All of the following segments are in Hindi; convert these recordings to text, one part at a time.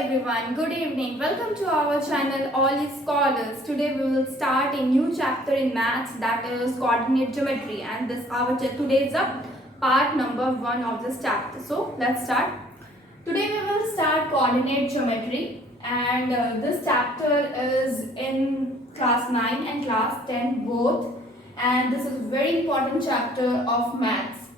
everyone, good evening. Welcome to our channel All Scholars. Today we will start a new chapter in maths, that is coordinate geometry, and today is the part number 1 of this chapter. So let's start. Today we will start coordinate geometry, and this chapter is in class 9 and class 10 both, and this is a very important chapter of maths.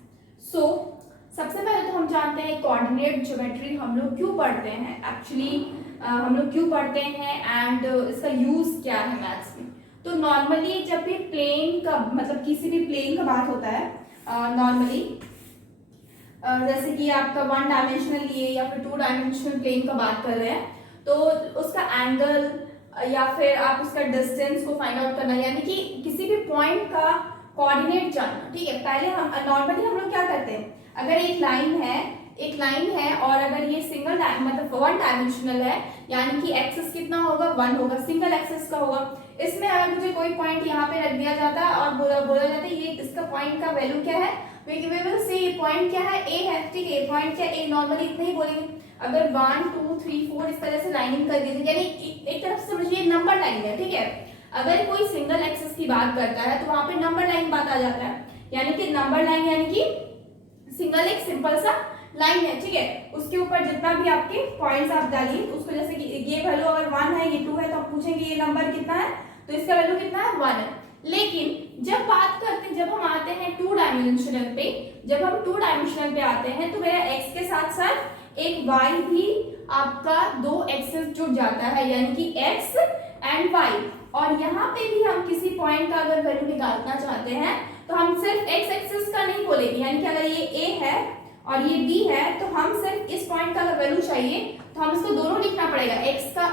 So सबसे पहले तो हम जानते हैं कोऑर्डिनेट ज्योमेट्री हम लोग क्यों पढ़ते हैं, एक्चुअली हम लोग क्यों पढ़ते हैं एंड इसका यूज क्या है मैथ्स में। तो नॉर्मली जब भी प्लेन का मतलब किसी भी प्लेन का बात होता है, नॉर्मली जैसे कि आपका 1 डायमेंशनल लिए या फिर 2 डायमेंशनल प्लेन का बात कर रहे हैं, तो उसका एंगल या फिर आप उसका डिस्टेंस को फाइंड आउट करना, यानी कि किसी भी पॉइंट का कोऑर्डिनेट जानना। ठीक है, पहले हम नॉर्मली हम लोग क्या करते हैं, अगर एक लाइन है और अगर ये सिंगल मतलब 1 डायमेंशनल है, यानी कि एक्सिस कितना होगा 1 होगा, सिंगल एक्सिस का होगा। इसमें अगर मुझे कोई पॉइंट यहाँ पे रख दिया जाता है और बोला जाता है ये इसका पॉइंट का वैल्यू क्या है, वी विल से ये पॉइंट क्या है, ए है। ठीक है, पॉइंट क्या ए, नॉर्मली इतना ही बोलेंगे। अगर 1 2 3 4 इस तरह से लाइनिंग कर दी, यानी एक तरफ से समझिए नंबर लाइन है। ठीक है, अगर कोई सिंगल एक्सिस की बात करता है तो वहां पे नंबर लाइन बात आ जाता है, यानी कि नंबर लाइन यानी कि सिंगल एक सिंपल सा लाइन है। ठीक है, उसके ऊपर जितना भी आपके पॉइंट्स आप डालिए, उसको जैसे कि ये वैल्यू अगर 1 है, ये 2 है, तो आप पूछेंगे ये नंबर कितना है, तो इसका वैल्यू कितना है 1 है। लेकिन जब हम आते हैं 2 डायमेंशनल पे, जब हम 2 डायमेंशनल पे आते हैं तो मेरा x के साथ साथ एक y भी आपका 2 एक्सिस जुड़ जाता है, यानी कि x एंड y। और यहाँ पे भी हम किसी पॉइंट का अगर वैल्यू निकालना चाहते हैं तो हम सिर्फ x एक्सिस का नहीं बोलेंगे, यानी कि अगर ये a है और ये b है तो हम सिर्फ इस पॉइंट का अगर वैल्यू चाहिए तो हम इसको दोनों लिखना पड़ेगा। x का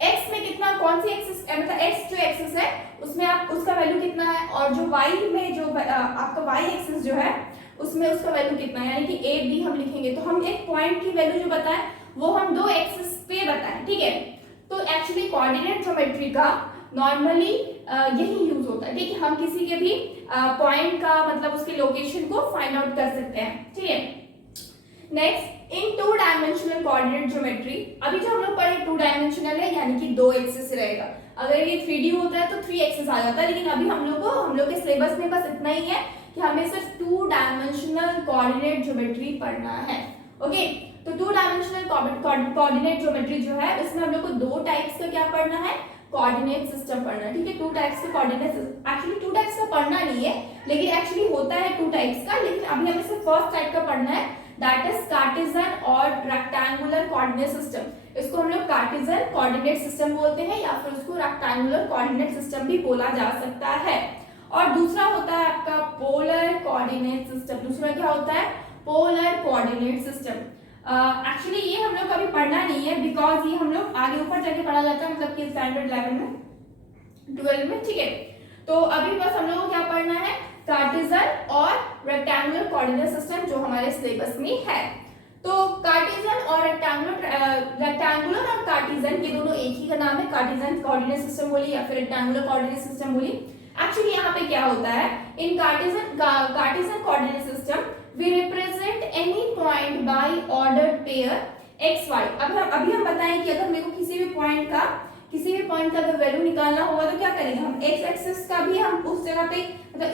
x में कितना, कौन सी एक्सिस मतलब x जो एक्सिस है उसमें आप उसका वैल्यू कितना है, और जो y में जो आपका y एक्सिस जो है उसमें उसका वैल्यू कितना है, यानी कि a b हम लिखेंगे। तो हम एक पॉइंट की वैल्यू जो बताएं वो हम 2 एक्सिस पे बताएं। ठीक है, तो एक्चुअली कोऑर्डिनेट ज्योमेट्री का नॉर्मली यही यूज होता है। ठीक है, हम किसी के भी पॉइंट का मतलब उसके लोकेशन को फाइंड आउट कर सकते हैं। ठीक है, next in 2 dimensional coordinate geometry, अभी जो हम लोग पढ़े 2 डायमेंशनल है, यानी कि 2 एक्सिस रहेगा। अगर ये 3D होता है तो 3 एक्सिस आ जाता है, लेकिन अभी हम लोग के सिलेबस में बस इतना ही है कि हमें सिर्फ 2 डायमेंशनल कोऑर्डिनेट ज्योमेट्री पढ़ना है। ओके, तो 2 डायमेंशनल कोऑर्डिनेट ज्योमेट्री जो है इसमें हम लोग को 2 टाइप्स का क्या पढ़ना है, कोऑर्डिनेट सिस्टम पढ़ना है। ठीक है, 2 टाइप्स का कोऑर्डिनेट, एक्चुअली 2 टाइप्स का पढ़ना नहीं है, लेकिन एक्चुअली होता है 2 टाइप्स का, लेकिन अभी हमें सिर्फ फर्स्ट टाइप का पढ़ना है, दैट इज कार्टेशियन और रेक्टेंगुलर कोऑर्डिनेट सिस्टम। इसको हम लोग कार्टेशियन कोऑर्डिनेट सिस्टम बोलते हैं या फिर उसको रेक्टेंगुलर कोऑर्डिनेट सिस्टम भी बोला जा सकता है। और दूसरा होता है आपका पोलर कोऑर्डिनेट सिस्टम। दूसरा क्या होता है, पोलर कोऑर्डिनेट सिस्टम। एक्चुअली ये हम लोग कभी पढ़ना नहीं है, बिकॉज ये हम लोग आगे ऊपर जाके पढ़ा जाता है, मतलब कि स्टैंडर्ड लेवल में 12 में। ठीक है, तो अभी बस हम लोग को क्या पढ़ना है, कार्टेशियन और रेक्टेंगुलर कोऑर्डिनेट सिस्टम जो हमारे सिलेबस में है। तो कार्टेशियन और रेक्टेंगुलर और कार्टेशियन ये दोनों एक ही का नाम है, कार्टेशियन कोऑर्डिनेट सिस्टम बोलिए या फिर रेक्टेंगुलर कोऑर्डिनेट सिस्टम बोलिए। एक्चुअली यहाँ पे क्या होता है, in Cartesian coordinate system we represent any point by ordered pair x y। अभी हम बताएं कि अगर मेरे को किसी भी पॉइंट का अगर वैल्यू निकालना होगा तो क्या करेंगे, हम x एक्सिस का भी हम उस जगह पे मतलब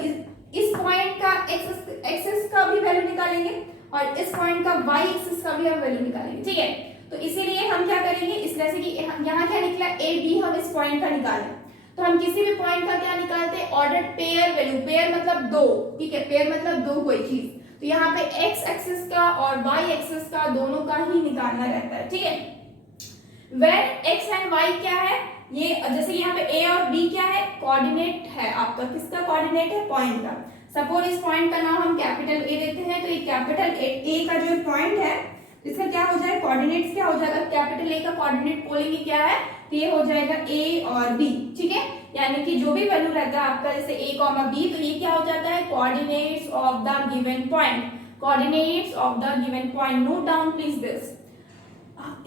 इस पॉइंट का x एक्सिस का भी वैल्यू निकालेंगे और इस पॉइंट का y एक्सिस का भी हम वैल्यू निकालेंगे। ठीक है, तो इसीलिए हम क्या करेंगे, इस तरह से कि यहाँ क्या निकला a b, हम इस पॉइंट का निकालें तो हम किसी भी पॉइंट का क्या निकालते हैं, ऑर्डर्ड पेयर वैल्यू। पेयर मतलब 2, ठीक है, पेयर मतलब 2 कोई चीज, तो यहाँ पे x एक्सिस का और y एक्सिस का दोनों का ही निकालना रहता है। ठीक है, वेयर x एंड y क्या है, ये जैसे यहाँ पे a और b क्या है, कोऑर्डिनेट है आपका, किसका कोऑर्डिनेट है, पॉइंट का। सपोज इस पॉइंट का नाम हम कैपिटल A देते हैं, तो ये कैपिटल A का जो पॉइंट है इसका क्या हो जाएगा, कोऑर्डिनेट्स क्या हो जाएगा, कैपिटल A का कोऑर्डिनेट बोलेंगे क्या है, तो ये हो जाएगा a और b। ठीक है, यानी कि जो भी वैल्यू रहता है आपका जैसे a, b, तो ये क्या हो जाता है, coordinates of the given point. Coordinates of the given point, note down please this.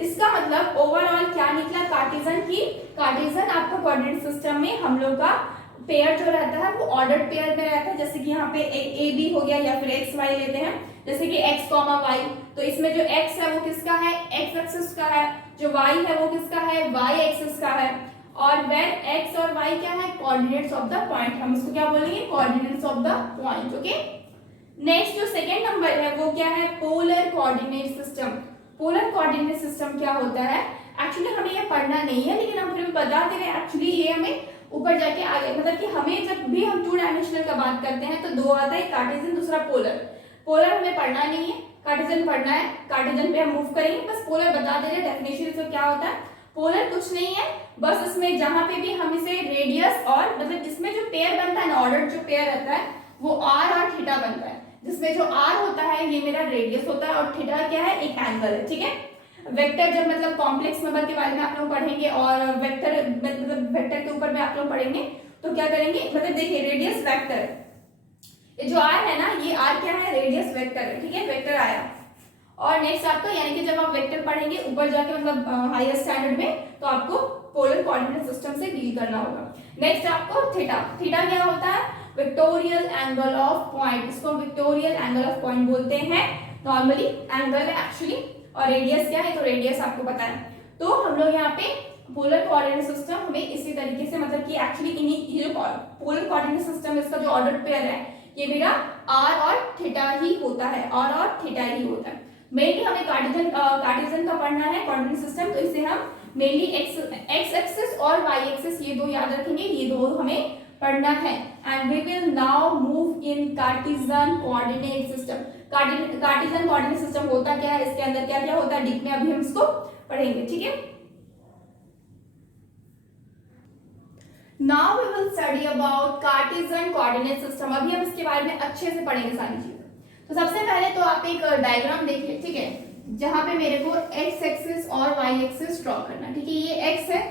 इसका मतलब ओवरऑल क्या निकला, कार्टेशियन आपका कोऑर्डिनेट सिस्टम में हम लोग का पेयर जो रहता है वो ऑर्डर्ड पेयर में रहता है, जैसे कि यहाँ पे ए बी हो गया या फिर एक्स वाई लेते हैं जैसे कि x, y, तो इसमें जो x है वो किसका है, x एक्सिस का है, जो y है वो किसका है, y एक्सिस का है। और when x और y क्या है, कोऑर्डिनेट्स ऑफ द पॉइंट, हम इसको क्या बोलेंगे, coordinates of the point. Okay, next जो सेकेंड नंबर है वो क्या है, polar coordinate system. Polar coordinate system क्या होता है, एक्चुअली हमें ये पढ़ना नहीं है, लेकिन हम फिर भी बता दे रहे हैं। एक्चुअली ये हमें ऊपर जाके आगे, मतलब कि हमें जब भी हम टू डायमेंशनल का बात करते हैं तो दो आता है, कार्टेशियन दूसरा पोलर। पोलर हमें पढ़ना नहीं है, कार्टेशियन पढ़ना है, कार्टेशियन पे हम मूव करेंगे। बस पोलर बता दे रहे, डेफिनेशन इसका क्या होता है। पोलर कुछ नहीं है, बस इसमें जहां पे भी हम इसे रेडियस और मतलब इसमें जो पेयर बनता है ना, ऑर्डर जो पेयर रहता है वो आर और थीटा बनता है, जिसमें जो आर होता है ये मेरा रेडियस होता है और थीटा क्या है, एक एंगल है। ठीक है, वेक्टर जब मतलब कॉम्प्लेक्स नंबर के बारे में आप लोग पढ़ेंगे और वेक्टर मतलब वेक्टर के ऊपर में आप लोग पढ़ेंगे तो क्या करेंगे, मतलब देखिए रेडियस वेक्टर, ये जो आर है ना, ये आर क्या है, रेडियस वेक्टर है। ठीक है, वेक्टर आया। और नेक्स्ट आपका यानी कि जब आप वेक्टर पढ़ेंगे ऊपर जाके मतलब हायर स्टैंडर्ड में, तो आपको पोलर कोऑर्डिनेट सिस्टम से डील करना होगा। नेक्स्ट आपको थीटा। थीटा क्या होता है, विक्टोरियल एंगल ऑफ पॉइंट, इसको विक्टोरियल एंगल ऑफ पॉइंट बोलते हैं। नॉर्मली एंगल है एक्चुअली, और रेडियस क्या है, तो रेडियस आपको पता है। तो हम लोग यहाँ पे पोलर कोऑर्डिनेट सिस्टम हमें इसी तरीके से, मतलब कि एक्चुअली इन्हीं जो पोलर कोऑर्डिनेट सिस्टम इसका जो ऑर्डर पेयर है ये मेरा आर और थीटा ही होता है, आर और थीटा ही होता है। मेनली हमें कार्टेशियन का पढ़ना है कोऑर्डिनेट सिस्टम, तो इसे हम मेनली एक्स एक्सिस और वाई एक्सिस ये दो याद रखेंगे, ये दो हमें पढ़ना है। And we will now move in Cartesian coordinate system. Cartesian coordinate system होता क्या है, इसके अंदर क्या क्या होता है, डीप में अभी हम इसको पढ़ेंगे। ठीक है, now we will study about Cartesian coordinate system. अभी हम इसके बारे में अच्छे से पढ़ेंगे सारी चीजें। तो सबसे पहले तो आप एक डायग्राम देखिए, ठीक है, जहां पे मेरे को एक्स एक्सिस और वाई एक्सिस ड्रॉ करना है। ठीक है, ये एक्स है,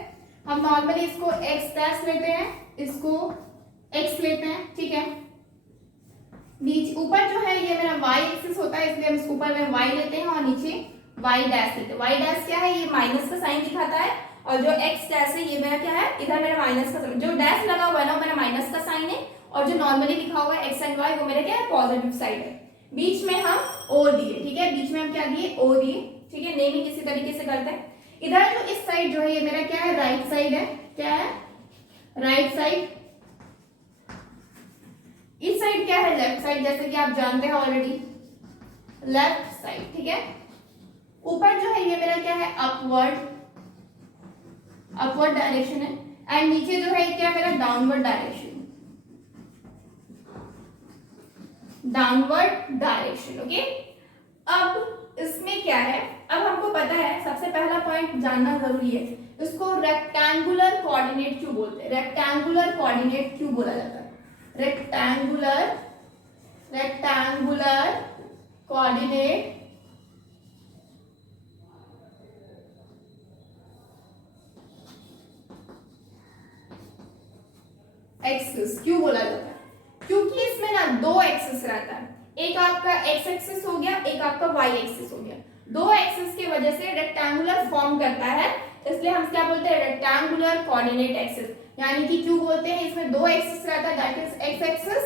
हम नॉर्मली इसको एक्स डैश लेते हैं, इसको एक्स लेते हैं। ठीक है, नीचे ऊपर जो है ये मेरा वाई एक्सिस होता है, इसलिए हम इसके ऊपर में वाई लेते हैं और नीचे वाई डैश लेते हैं। वाई डैश क्या है, ये माइनस का साइन दिखाता है, और जो एक्स डैश है ये मेरा क्या है, इधर मेरा माइनस का, जो डैश लगा हुआ है ना वो मेरा माइनस का साइन है, और जो नॉर्मली लिखा हुआ है एक्स एंड वाई वो मेरा क्या है, पॉजिटिव साइड है। बीच में हम ओ दिए। ठीक है, बीच में हम क्या दिए, ओ दिए। ठीक है, नेमिंग इसी तरीके से करते हैं। इधर जो इस साइड जो है ये मेरा क्या है, राइट साइड है। क्या है, राइट साइड। इस साइड क्या है, लेफ्ट साइड, जैसे कि आप जानते हैं ऑलरेडी, लेफ्ट साइड। ठीक है, ऊपर जो है ये मेरा क्या है, अपवर्ड डायरेक्शन है, एंड नीचे जो है क्या मेरा, downward direction, downward direction. Okay, अब इसमें क्या है, अब हमको पता है, सबसे पहला पॉइंट जानना जरूरी है, इसको रेक्टेंगुलर कोऑर्डिनेट क्यों बोलते हैं, रेक्टेंगुलर कोऑर्डिनेट क्यों बोला जाता है, रेक्टेंगुलर कोऑर्डिनेट एक्सिस क्यों बोला जाता है, क्योंकि इसमें ना दो एक्सिस रहता है, एक आपका एक्स एक्सिस हो गया, एक आपका वाई एक्सिस हो गया। दो एक्सिस की वजह से रेक्टेंगुलर फॉर्म करता है, इसलिए हम क्या बोलते हैं, रेक्टेंगुलर कोऑर्डिनेट एक्सिस। यानी कि क्यों बोलते हैं, इसमें दो एक्सिस रहता है, that is x axis.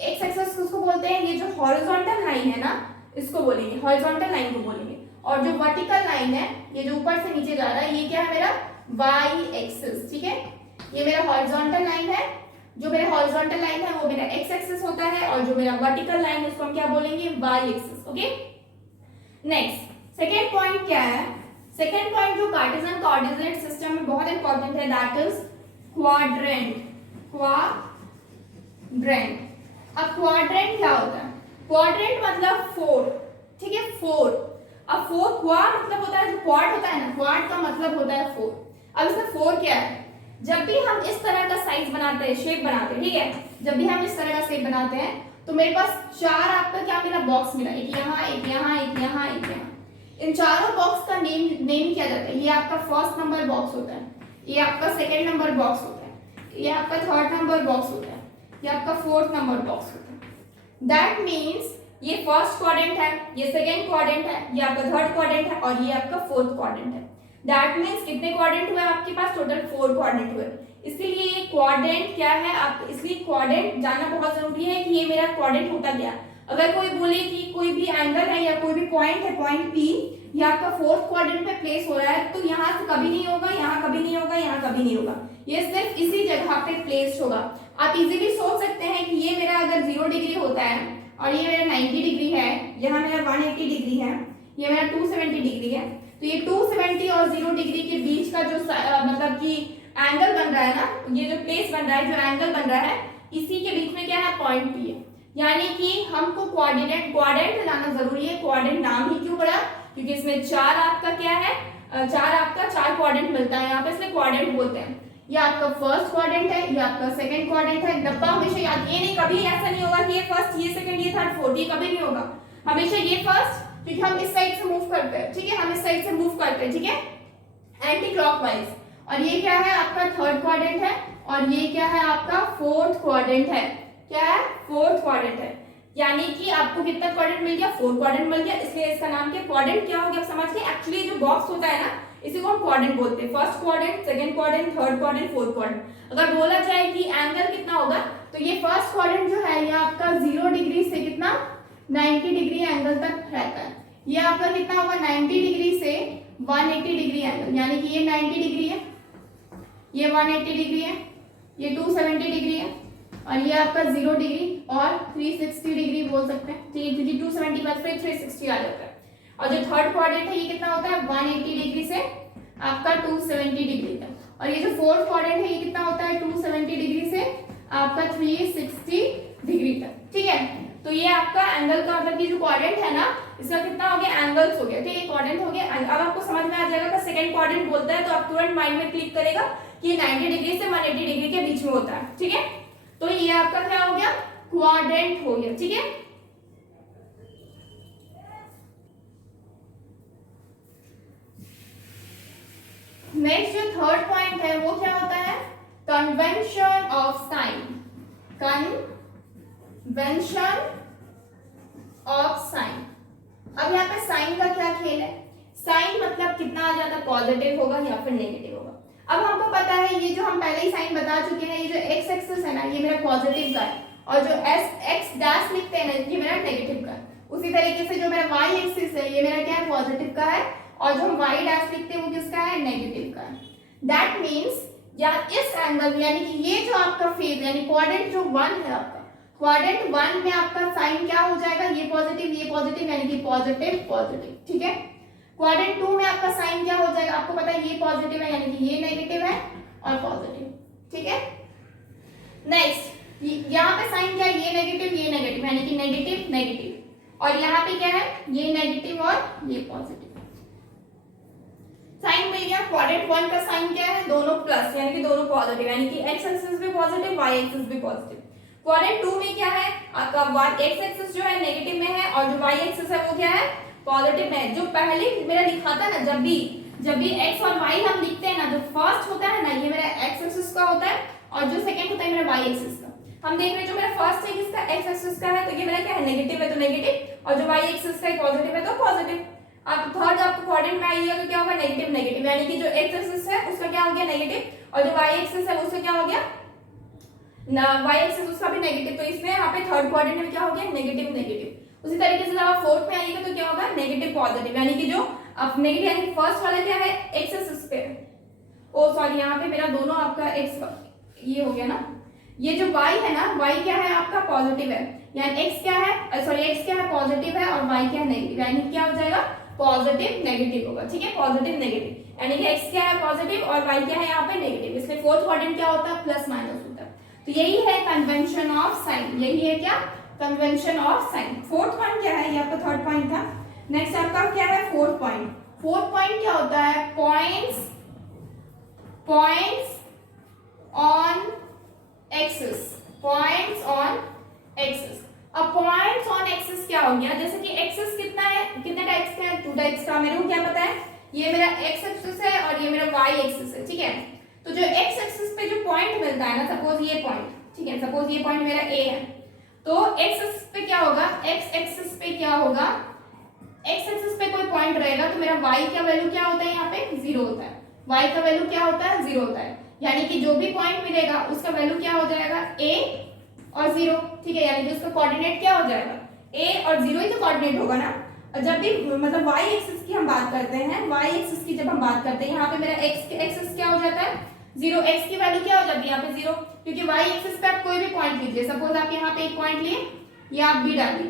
X axis किसको बोलते हैं, ये जो हॉरिजॉन्टल लाइन है ना इसको बोलेंगे, हॉरिजॉन्टल लाइन को बोलेंगे, और जो वर्टिकल लाइन है ये जो ऊपर से नीचे जा रहा है ये क्या है मेरा, वाई एक्सिस। ठीक है, ये मेरा हॉरिजॉन्टल लाइन है, जो मेरा हॉरिजॉन्टल लाइन है वो मेरा एक्स एक्सिस होता है, और जो मेरा वर्टिकल लाइन है उसको हम क्या बोलेंगे, y axis. Okay, next second point क्या है, सेकेंड पॉइंट जो कार्टेशियन कोऑर्डिनेट सिस्टम में बहुत इंपॉर्टेंट है, दैट इज क्वाड्रेंट। अब क्वाड्रेंट क्या होता है, क्वाड्रेंट मतलब फोर। ठीक है, फोर। अब फोर क्वा मतलब होता है, जो क्वाड होता है ना, क्वाड का मतलब होता है फोर। अब इसमें फोर क्या है, जब भी हम इस तरह का साइज बनाते हैं, शेप बनाते हैं, ठीक है, जब भी हम इस तरह का शेप बनाते हैं तो मेरे पास चार आपका क्या मिला, बॉक्स मिला, एक यहाँ, एक यहाँ, एक यहाँ, एक यहाँ। इन चारों बॉक्स का नेम क्या जाता है, ये आपका फर्स्ट नंबर बॉक्स होता है, ये आपका सेकंड नंबर बॉक्स होता है, ये आपका थर्ड नंबर बॉक्स होता है, ये आपका फोर्थ नंबर बॉक्स होता है। दैट मीन्स ये फर्स्ट क्वाड्रेंट है, ये सेकेंड क्वाड्रेंट है, ये आपका थर्ड क्वाड्रेंट है, और ये आपका फोर्थ क्वाड्रेंट है। दैट मीन्स कितने क्वाड्रेंट हुए आपके पास, टोटल 4 क्वाड्रेंट हुए। इसलिए ये क्वाड्रेंट क्या है, आप इसलिए क्वाड्रेंट जानना बहुत जरूरी है कि ये मेरा क्वाड्रेंट होता क्या। अगर कोई बोले कि कोई भी एंगल है या कोई भी पॉइंट है, पॉइंट पी, ये आपका फोर्थ क्वाड्रेंट पे प्लेस हो रहा है, तो यहाँ से कभी नहीं होगा, यहाँ कभी नहीं होगा, यहाँ कभी नहीं होगा, ये सिर्फ इसी जगह पे प्लेस्ड होगा। आप इजीली सोच सकते हैं कि ये मेरा अगर 0 डिग्री होता है और ये मेरा 90 डिग्री है, यहाँ मेरा 180 डिग्री है, ये मेरा 270 डिग्री है, तो ये 270 और 0 डिग्री के बीच का जो मतलब कि एंगल बन रहा है ना, ये जो प्लेस बन रहा है, जो एंगल बन रहा है, इसी के बीच में क्या है, पॉइंट पी है। यानी कि हमको क्वाड्रेंट लाना जरूरी है। क्वाड्रेंट नाम ही क्यों पड़ा, क्योंकि इसमें चार आपका क्या है, चार क्वाड्रेंट मिलता है यहाँ पे, इसलिए क्वाड्रेंट बोलते हैं। ये आपका फर्स्ट क्वाड्रेंट है, ये आपका सेकंड क्वाड्रेंट है। डब्बा हमेशा याद, ये नहीं कभी ऐसा नहीं होगा कि ये फर्स्ट, ये सेकंड, ये थर्ड, फोर्थ, ये कभी नहीं होगा, हमेशा ये फर्स्ट, क्योंकि हम इस साइड से मूव करते हैं, ठीक है, हम इस साइड से मूव करते हैं, ठीक है, एंटी क्लॉकवाइज। और ये क्या है आपका थर्ड क्वाड्रेंट है, और ये क्या है आपका फोर्थ क्वाड्रेंट है। क्या है, फोर्थ क्वाड्रेंट है। यानी कि आपको कितना क्वाड्रेंट मिल गया, फोर्थ क्वाड्रेंट मिल गया, इसलिए इसका नाम क्या, क्वाड्रेंट क्या हो गया, आप समझ गए। एक्चुअली जो बॉक्स होता है ना, इसी को हम क्वाड्रेंट बोलते हैं। First quadrant, second quadrant, third quadrant, fourth quadrant. अगर बोला जाए कि एंगल कितना होगा, तो ये फर्स्ट क्वाड्रेंट जो है, ये आपका 0 डिग्री से कितना 90 डिग्री एंगल तक रहता है। ये आपका कितना होगा, 90 डिग्री से 180 डिग्री एंगल, यानी कि ये 90 डिग्री है, ये 180 डिग्री है, ये 270 डिग्री है, और ये आपका 0 डिग्री और 360 डिग्री बोल सकते हैं, ठीक है, क्योंकि 270 प्लस फिर 360 आ जाता है। और जो थर्ड क्वाड्रेंट है, ये कितना होता है, 180 डिग्री से आपका 270 डिग्री तक। और ये जो फोर्थ क्वाड्रेंट है, ये कितना होता है, 270 डिग्री से आपका 360 डिग्री तक, ठीक है। तो ये आपका एंगल का मतलब कि जो क्वाड्रेंट है ना, इसका कितना हो गया, एंगल्स हो गया, ठीक है, क्वाड्रेंट हो गया। अब आपको समझ में आ जाएगा कि सेकंड क्वाड्रेंट बोलता है, तो आप तुरंत माइंड में क्लिक करेगा कि ये 90 डिग्री से 180 डिग्री के बीच में होता है, ठीक है। तो ये आपका क्या हो गया, क्वाड्रेंट हो गया, ठीक है। नेक्स्ट जो थर्ड पॉइंट है वो क्या होता है, convention of sine. Convention of sine. अब यहाँ पे साइन का क्या खेल है, साइन मतलब कितना आ जाता, पॉजिटिव होगा या फिर नेगेटिव होगा। अब हमको पता है, ये जो हम पहले ही साइन बता चुके हैं, ये जो एक्स एक्सिस है ना, ये मेरा पॉजिटिव का है, और जो एक्स डैश लिखते हैं ना, ये मेरा नेगेटिव का है। उसी तरीके से जो मेरा वाई एक्सिस है, ये मेरा क्या है, पॉजिटिव का है, और जो हम वाई डैश लिखते हैं वो किसका है, नेगेटिव का है। दैट मीन्स या इस एंगल, यानी कि ये जो आपका फेज, यानी क्वाड्रेंट जो 1 है आपका, क्वाड्रेंट 1 में आपका साइन क्या हो जाएगा, ये पॉजिटिव, यानी कि पॉजिटिव पॉजिटिव, ठीक है। क्वाड्रेंट 2 में आपका साइन क्या हो जाएगा, आपको पता है ये पॉजिटिव है, यानी कि ये नेगेटिव है और पॉजिटिव, ठीक है। नेक्स्ट यहाँ पे साइन क्या है, ये नेगेटिव, यानी कि नेगेटिव नेगेटिव, और यहाँ पे क्या है, ये नेगेटिव और ये पॉजिटिव। साइन मिल गया। क्वाड्रेंट 1 का साइन क्या है, दोनों प्लस, यानी कि दोनों पॉजिटिव, यानी कि एक्स एक्सिस भी पॉजिटिव, वाई एक्सिस भी पॉजिटिव। क्वाड्रेंट 2 में क्या है, आपका एक्स एक्सिस जो है नेगेटिव में है, और जो वाई एक्सिस है वो क्या है, पॉजिटिव में। जो पहले मेरा लिखा था ना, जब भी एक्स और वाई हम लिखते हैं ना, जो फर्स्ट होता है ना, ये मेरा एक्स एक्सिस का होता है, और जो सेकंड होता है मेरा वाई एक्सिस का। हम देख रहे हैं जो मेरा फर्स्ट है किसका, एक्स एक्सिस का है, तो ये मेरा क्या है, नेगेटिव है तो नेगेटिव, और जो वाई एक्सिस का है पॉजिटिव है तो पॉजिटिव। अब थर्ड आपको क्वाड्रेंट में आइएगा तो क्या होगा, नेगेटिव नेगेटिव, यानी कि जो एक्स एक्सिस है उसका क्या हो गया, नेगेटिव, और जो वाई एक्सिस है उसका क्या हो गया, वाई एक्सिस उसका भी नेगेटिव। तो इसमें यहाँ पे थर्ड क्वाड्रेंट में क्या हो गया, नेगेटिव नेगेटिव। उसी तरीके से जब आप फोर्थ में आइएगा तो क्या होगा, नेगेटिव पॉजिटिव, यानी कि जो अब नेगेटिव, यानी फर्स्ट वाला क्या है, एक्स एक्सिस पे, ओ सॉरी यहाँ पे मेरा दोनों आपका एक्स ये हो गया ना, ये जो y है ना, y क्या है आपका, पॉजिटिव है, यानी x क्या है, सॉरी x क्या है, पॉजिटिव है, और y क्या है, नेगेटिव, यानी क्या हो जाएगा, पॉजिटिव नेगेटिव होगा, ठीक है, पॉजिटिव नेगेटिव, यानी कि x क्या है पॉजिटिव और y क्या है यहाँ पे नेगेटिव, इसलिए फोर्थ क्वाड्रेंट क्या होता है, प्लस माइनस होता है। तो यही है कन्वेंशन ऑफ साइन, यही है क्या, convention of sine. Fourth point क्या है, ये आपका थर्ड पॉइंट था। नेक्स्ट आपका क्या है, फोर्थ पॉइंट। फोर्थ पॉइंट क्या होता है, points on axis, points on axis. अब पॉइंट्स ऑन एक्सिस क्या हो गया, जैसे कि एक्सिस कितना है, कितने टाइप्स का है, 2 टाइप्स का। मेरे को क्या पता है, ये मेरा एक्स एक्सिस है और ये मेरा वाई एक्सिस है, ठीक है। तो जो एक्स एक्सिस पे जो पॉइंट मिलता है ना, सपोज ये पॉइंट, ठीक है, सपोज ये पॉइंट मेरा ए है, तो एक्स एक्सिस पे क्या होगा, एक्स एक्सिस पे क्या होगा, एक्स एक्सिस पे कोई पॉइंट रहेगा तो मेरा वाई का वैल्यू क्या होता है, यहाँ पे 0 होता है, वाई का वैल्यू क्या होता है, 0 होता है, यानी कि जो भी पॉइंट मिलेगा उसका वैल्यू क्या हो जाएगा, a और 0, ठीक है, यानी कि उसका कोऑर्डिनेट क्या हो जाएगा, ए और 0 ही तो कोऑर्डिनेट होगा ना। और जब भी मतलब y एक्सिस की हम बात करते हैं, y एक्सिस की जब हम बात करते हैं, यहाँ पे मेरा x एक्सिस क्या हो जाता है 0, x की वैल्यू क्या हो जाती है यहाँ पे 0, क्योंकि y एक्सिस पे आप कोई भी पॉइंट लीजिए, सपोज आप यहाँ पे एक पॉइंट लिए, ये आप b डालिए,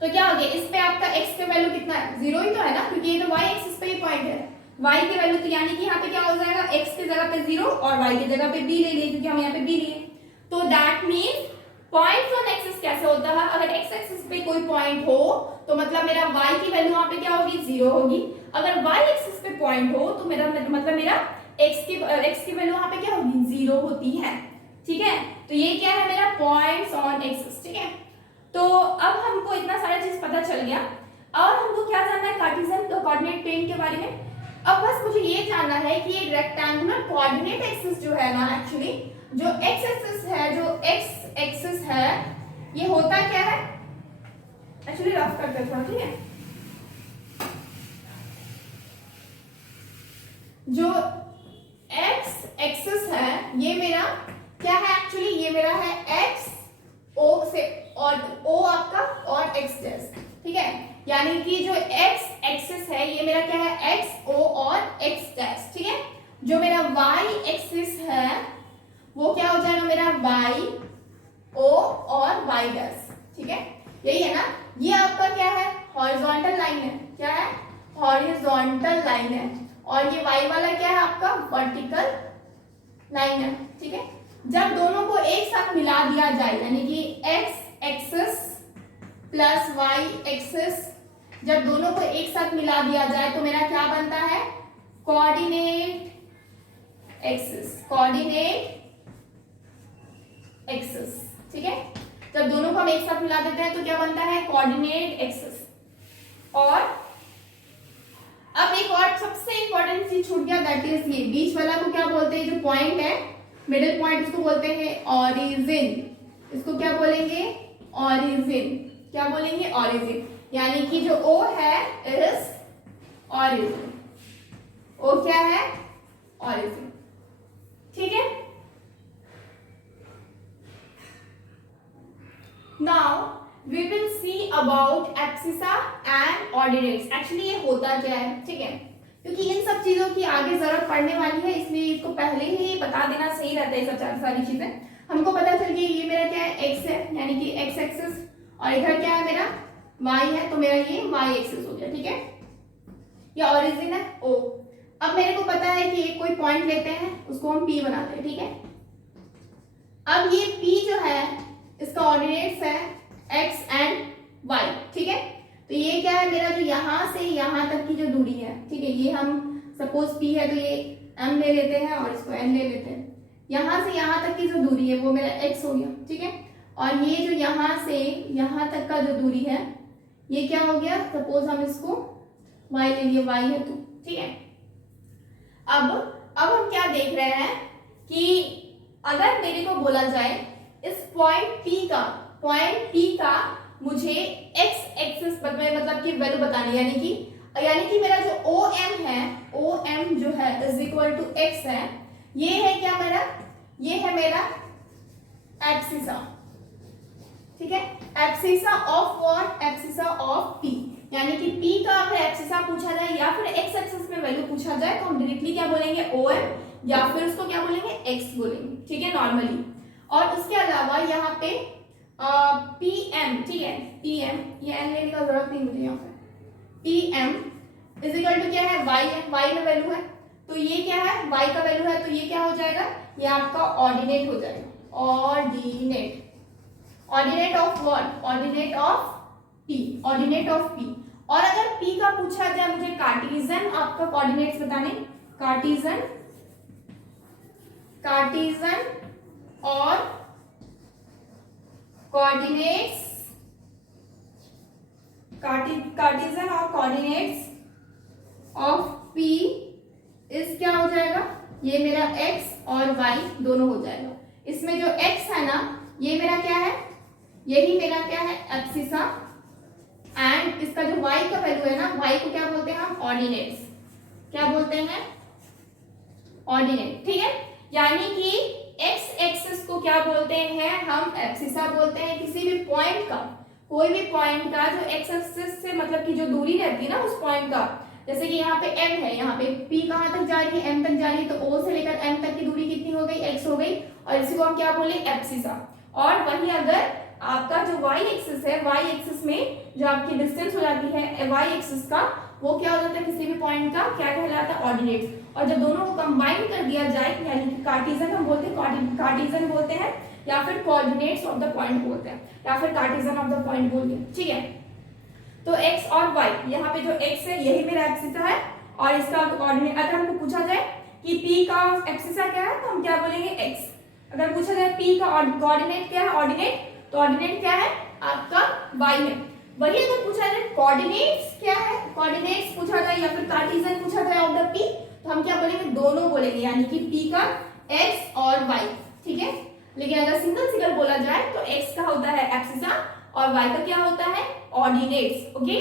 तो क्या हो गया, इस पे आपका x का वैल्यू कितना है 0 ही तो है ना, क्योंकि ये तो y एक्सिस पे ही पॉइंट है, y की वैल्यू, तो यानी कि यहाँ पे क्या हो जाएगा, x की जगह पे 0 और y की जगह पे b ले लिए, क्योंकि हम यहाँ पे b लिए। तो that means points on axis कैसे होता है, अगर x एक्सिस पे कोई पॉइंट हो तो मतलब मेरा y की वैल्यू वहां पे क्या होगी 0 होगी, अगर y एक्सिस पे पॉइंट हो तो मेरा मतलब मेरा x की वैल्यू वहां पे क्या होगी 0 होती है। ठीक है, तो ये क्या है मेरा पॉइंट्स ऑन एक्सिस। ठीक है, तो अब हमको इतना सारा चीज पता चल गया, और हमको क्या जानना है कार्टेशियन कोऑर्डिनेट प्लेन के बारे में। अब बस मुझे ये जानना है कि ये रेक्टेंगुलर कोऑर्डिनेट एक्सिस जो है ना, एक्चुअली जो x एक्सिस है, जो x एक्सिस है, ये होता क्या है, एक्चुअली रफ करते हैं थोड़ा। ठीक है, जो x एक्सिस है ये मेरा क्या है, एक्चुअली ये मेरा है x o से, और o आपका और x डैश। ठीक है, यानी कि जो x एक्सिस है ये मेरा क्या है x o और x डैश। ठीक है, जो मेरा y एक्सिस है वो क्या हो जाएगा मेरा y o और y डैश। ठीक है, यही है ना, ये आपका क्या है हॉरिजॉन्टल लाइन है, क्या है हॉरिजॉन्टल लाइन है, और ये y वाला क्या है आपका वर्टिकल लाइन है। ठीक है, जब दोनों को एक साथ मिला दिया जाए, यानी कि x axis plus y axis, जब दोनों को एक साथ मिला दिया जाए तो मेरा क्या बनता है कोऑर्डिनेट एक्सिस, कोऑर्डिनेट एक्सिस। ठीक है, जब दोनों को हम एक साथ मिला देते हैं तो क्या बनता है कोऑर्डिनेट एक्सिस। और अब एक और सबसे इंपॉर्टेंट चीज छूट गया, दैट इज ये बीच वाला को क्या बोलते हैं, जो पॉइंट है मिडिल पॉइंट, इसको बोलते हैं ऑरिजिन। इसको क्या बोलेंगे ऑरिजिन, क्या बोलेंगे ऑरिजिन, यानी कि जो O है इज ऑरिजिन, O क्या है ऑरिजिन। ठीक है, now we will see about abscissa and ordinates. Actually ये होता क्या है, ठीक है, क्योंकि इन सब चीजों की आगे जरूरत पड़ने वाली है, इसलिए इसको पहले ही बता देना सही रहता है। सब सारी चीजें हमको पता चल गई, ये मेरा क्या है x है, यानी कि x एक्सिस, और इधर क्या है मेरा y है, तो मेरा ये y एक्सिस हो गया। ठीक है, ये ऑरिजिन है O। अब मेरे को पता है कि एक कोई पॉइंट लेते हैं, उसको हम P बनाते हैं। ठीक है, अब ये P जो है इसका ऑर्डिनेट्स है x एंड y। ठीक है, तो ये क्या है मेरा जो यहाँ से यहाँ तक की जो दूरी है, ठीक है, ये हम सपोज P है तो ये m ले लेते हैं और इसको n ले लेते हैं, यहाँ से यहाँ तक की जो दूरी है वो मेरा x हो गया। ठीक है, और ये जो यहाँ से यहाँ तक का जो दूरी है ये क्या हो गया, सपोज हम इसको y ले लिए, y है तो। ठीक है, अब हम क्या देख रहे हैं कि अगर मेरे को बोला जाए इस पॉइंट P का मुझे x एक्सिस मतलब कि वैल्यू बतानी, यानी कि मेरा जो OM है, OM जो है इज इक्वल टू x है, ये है क्या मेरा, ये है मेरा एब्सिसा। ठीक है, abscissa of what, abscissa of P, यानी कि P का अगर एब्सिसा पूछा जाए या फिर x एक्सिस में वैल्यू पूछा जाए तो हम डायरेक्टली क्या बोलेंगे OM, या फिर उसको क्या बोलेंगे x बोलेंगे। ठीक है, नॉर्मली। और उसके अलावा यहाँ पे PM, ठीक है, PM, ये n लेने का जरूरत नहीं मुझे, यहाँ पे PM इज इक्वल टू क्या है y है, y में वैल्यू है, तो ये क्या है y का वैल्यू है, तो ये क्या हो जाएगा, ये आपका ऑर्डिनेट हो जाएगा, ordinate, ordinate of what, ordinate of P, ordinate of P। और अगर P का पूछा जाए मुझे कार्टेशियन आपका कोऑर्डिनेट्स बताने, कार्टेशियन और कोऑर्डिनेट्स, कार्टेशियन और कोऑर्डिनेट्स ऑफ P इस क्या हो जाएगा, ये मेरा x और y दोनों हो जाएगा। इसमें जो x है ना ये मेरा क्या है, यही मेरा क्या है एब्सिसा, एंड इसका जो y का वैल्यू है ना, y को क्या बोलते हैं हम ऑर्डिनेट्स, क्या बोलते हैं ऑर्डिनेट। ठीक है, यानी कि x एक्सिस को क्या बोलते हैं हम एब्सिसा बोलते हैं, किसी भी पॉइंट का कोई भी पॉइंट का जो एक्स एक्सिस से मतलब की जो दूरी रहती है ना उस पॉइंट का, जैसे कि यहाँ पे m है, यहाँ पे p कहाँ तक जा रही है, m तक जा रही है, तो o से लेकर m तक की दूरी कितनी हो गई, x हो गई, और इसी को हम क्या बोले, एब्सिसा। और वही अगर आपका जो y एक्सिस है, y एक्सिस में जो आपकी डिस्टेंस हो जाती है y एक्सिस का, वो क्या हो जाता है किसी भी पॉइंट का, क्या कहलाता है, ऑर्डिनेट्स। और जब दोनों को कंबाइन कर दिया जाए, यानी कि कार्टेशियन हम बोलते हैं, कार्टेशियन बोलते हैं, या फिर कोऑर्डिनेट्स ऑफ द पॉइंट बोलते हैं, या फिर कार्टेशियन ऑफ द पॉइंट बोलते हैं, ठीक है। तो x और y, यहाँ पे जो x है यही मेरा एब्सिसा है, और इसका कोऑर्डिनेट, अगर हमको पूछा जाए कि p का एब्सिसा क्या है तो हम क्या बोलेंगे, x। अगर पूछा जाए p का कोऑर्डिनेट क्या है, ऑर्डिनेट, तो ऑर्डिनेट क्या है आपका y है। वही अगर पूछा जाए कोऑर्डिनेट्स क्या है, कोऑर्डिनेट्स पूछा जाए या फिर कार्टेशियन पूछा जाए ऑफ द p, तो हम क्या बोलेंगे, दोनों बोलेंगे, यानी कि p का x और y, ठीक है। लेकिन अगर सिंगल बोला जाए तो x का होता है एब्सिसा और y का क्या होता है, ऑर्डिनेट्स, ओके।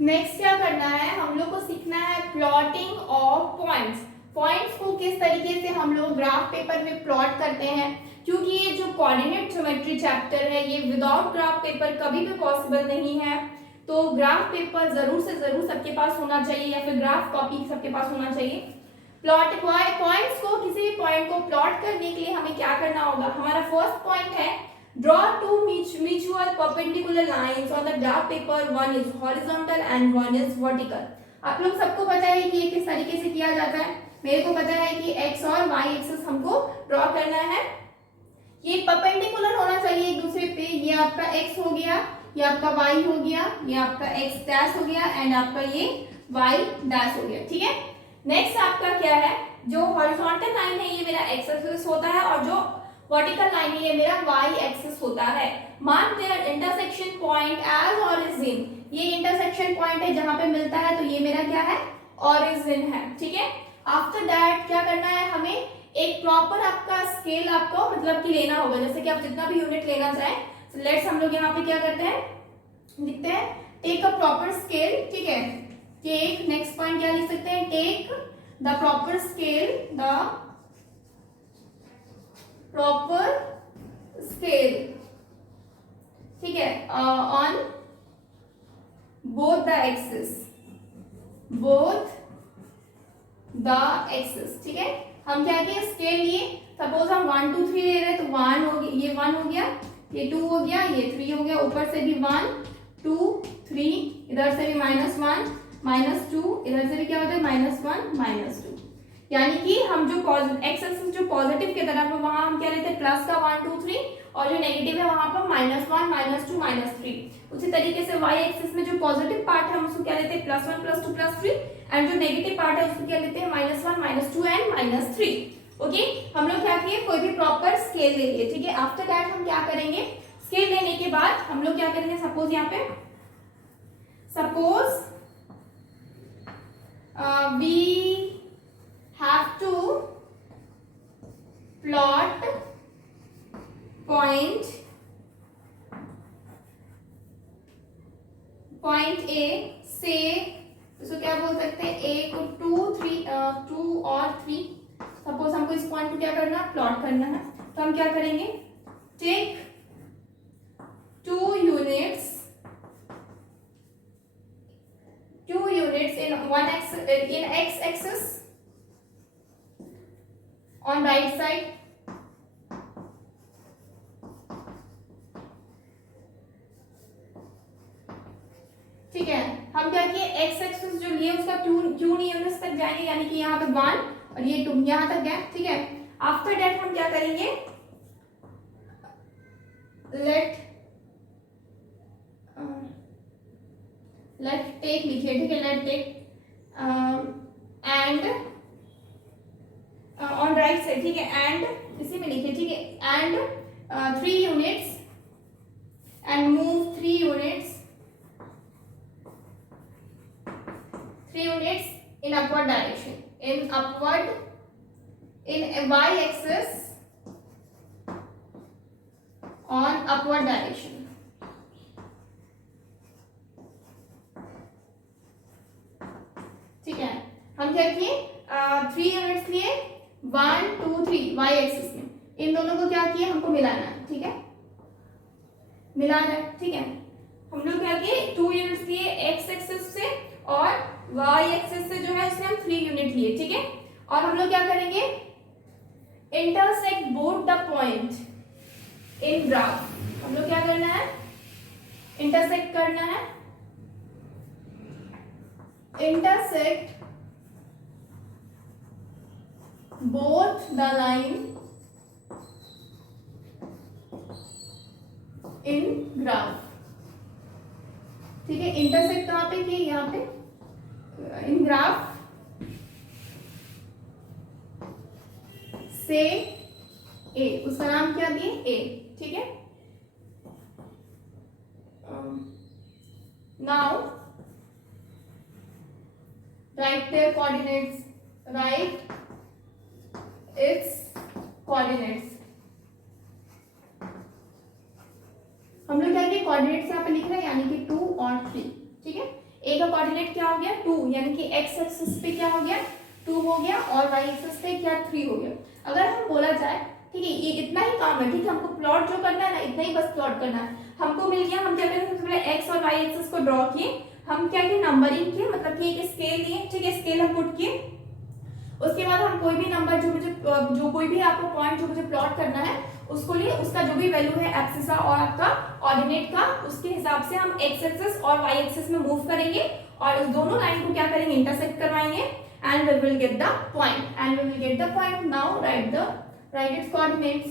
नेक्स्ट क्या करना है, हम लोग को सीखना है प्लॉटिंग ऑफ पॉइंट्स। पॉइंट्स को किस तरीके से हम लोग ग्राफ पेपर में प्लॉट करते हैं, क्योंकि ये जो कोऑर्डिनेट ज्योमेट्री चैप्टर है ये विदाउट ग्राफ पेपर कभी भी पॉसिबल नहीं है। तो ग्राफ पेपर जरूर से जरूर सबके पास होना चाहिए, या फिर ग्राफ कॉपी सबके पास होना चाहिए। प्लॉट पॉइंट्स को, किसी भी पॉइंट को प्लॉट करने के लिए हमें क्या करना होगा, हमारा फर्स्ट पॉइंट है draw two mutual perpendicular lines on the graph paper, one is horizontal and one is vertical. आप लोग सबको पता है कि ये किस तरीके से किया जाता है, मेरे को पता है कि x और y एक्सिस हमको ड्रॉ करना है, ये परपेंडिकुलर होना चाहिए एक दूसरे पे। ये आपका x हो गया, ये आपका y हो गया, ये आपका x डैश हो गया, एंड आपका ये y डैश हो गया, ठीक है। नेक्स्ट आपका क्या है, जो हॉरिजॉन्टल लाइन है ये मेरा x एक्सिस होता है, और जो वर्टिकल लाइन है ये मेरा y एक्सिस होता है। Mark their intersection point as origin, ये इंटरसेक्शन पॉइंट है जहां पे मिलता है, तो ये मेरा क्या है, ऑरिजिन है, ठीक है। आफ्टर दैट क्या करना है, हमें एक प्रॉपर आपका स्केल आपको मतलब कि लेना होगा, जैसे कि आप जितना भी यूनिट लेना चाहें। लेट्स हम लोग यहाँ पे क्या करते हैं, लिखते हैं टेक अ प्रॉपर स्केल, ठीक है। टेक, नेक्स्ट पॉइंट क्या लिख सकते हैं, take the proper scale, the proper scale, ठीक है, on both the axis, both the axis, ठीक है। हम क्या किए, स्केल लिए, सपोज हम 1 2 3 ले रहे हैं, तो 1 हो गया, ये 1 हो गया, ये 2 हो गया, ये 3 हो गया, ऊपर से भी 1 2 3, इधर से भी -1 -2, इधर से भी क्या होता है, -1 -2। यानी कि हम जो एक्स एक्सिस जो पॉजिटिव की तरफ है वहां हम क्या लेते हैं, प्लस का 1 2 3, और जो नेगेटिव है वहां पर -1 -2 -3। उसी तरीके से y एक्सिस में जो पॉजिटिव पार्ट है हम उसको क्या लेते हैं, +1 +2 +3, एंड जो नेगेटिव पार्ट है उसको क्या लेते हैं, -1 -2 एंड -3, ओके। हम लोग क्या किए, कोई भी प्रॉपर स्केल ले लिए, ठीक है। आफ्टर दैट हम क्या करेंगे, स्केल लेने के बाद हम लोग क्या करेंगे, सपोज यहाँ पे, suppose we have to plot point A से, इसको क्या बोल सकते हैं, A को 2 और 3, सपोज हमको इस पॉइंट को क्या करना, प्लॉट करना है, तो हम क्या करेंगे, take 2 units in x axis on right side, ठीक है। हम क्या किए, x एक्सिस जो लिए उसका क्यू यूनिट्स तक जाएंगे, यानी कि यहाँ पे 1 और ये 2 यहाँ तक गए, ठीक है। आफ्टर दैट हम क्या करेंगे, लेट टेक लिखिए, ठीक है, let take and on right side, ठीक है, एंड इसी में लिखिए, ठीक है, and 3 units and move 3 units in upward direction, in y axis on upward direction, ठीक है। हम क्या किए, 3 यूनिट्स लिए 1 2 3 y एक्सिस में, इन दोनों को क्या किया, हमको मिलाना है, ठीक है, मिलाना है, ठीक है। हम लोग क्या किए, 2 यूनिट्स लिए एक्स एक्सिस से और वाई एक्सिस से जो है उसमें हम 3 यूनिट लिए, ठीक है। और हम लोग क्या करेंगे, intersect both the point in graph. हम लोग क्या करना है, इंटरसेक्ट करना है, intersect both the line in graph, ठीक है। इंटरसेक्ट कहां पे किए, यहाँ पे इन ग्राफ से ए, उसका नाम क्या दिए, ए, ठीक है। Now write their coordinates, write its coordinates। हम लोग क्या किए, कोऑर्डिनेट्स यहाँ पे लिख रहे हैं, यानी कि 2 और 3, ठीक है। ए का कोऑर्डिनेट क्या हो गया, 2, यानी कि एक्स एक्सिस पे क्या हो गया, 2 हो गया, और वाई एक्सिस पे क्या 3 हो गया। अगर हम बोला जाए, ठीक है, ये इतना ही काम है, ठीक है, हमको प्लॉट जो करना है ना, इतना ही बस प्लॉट करना है, हमको मिल गया। हम क्या करेंगे, सबसे पहले एक्स और वाई एक्सिस को ड्रॉ किए, हम क्या किए, नंबरिंग किए, मतलब कि एक स्केल लिए, ठीक है, स्केल हम पुट किए। उसके बाद हम कोई भी नंबर जो कोई भी आपको पॉइंट जो मुझे प्लॉट करना है उसको लिए, उसका जो भी वैल्यू है एब्सिसा और आपका ऑर्डिनेट का, उसके हिसाब से हम एक्स एक्सिस और वाई एक्सिस में मूव करेंगे और उस दोनों लाइन को क्या करेंगे, इंटरसेक्ट करवाएंगे, and we will get the point. Now write its coordinates,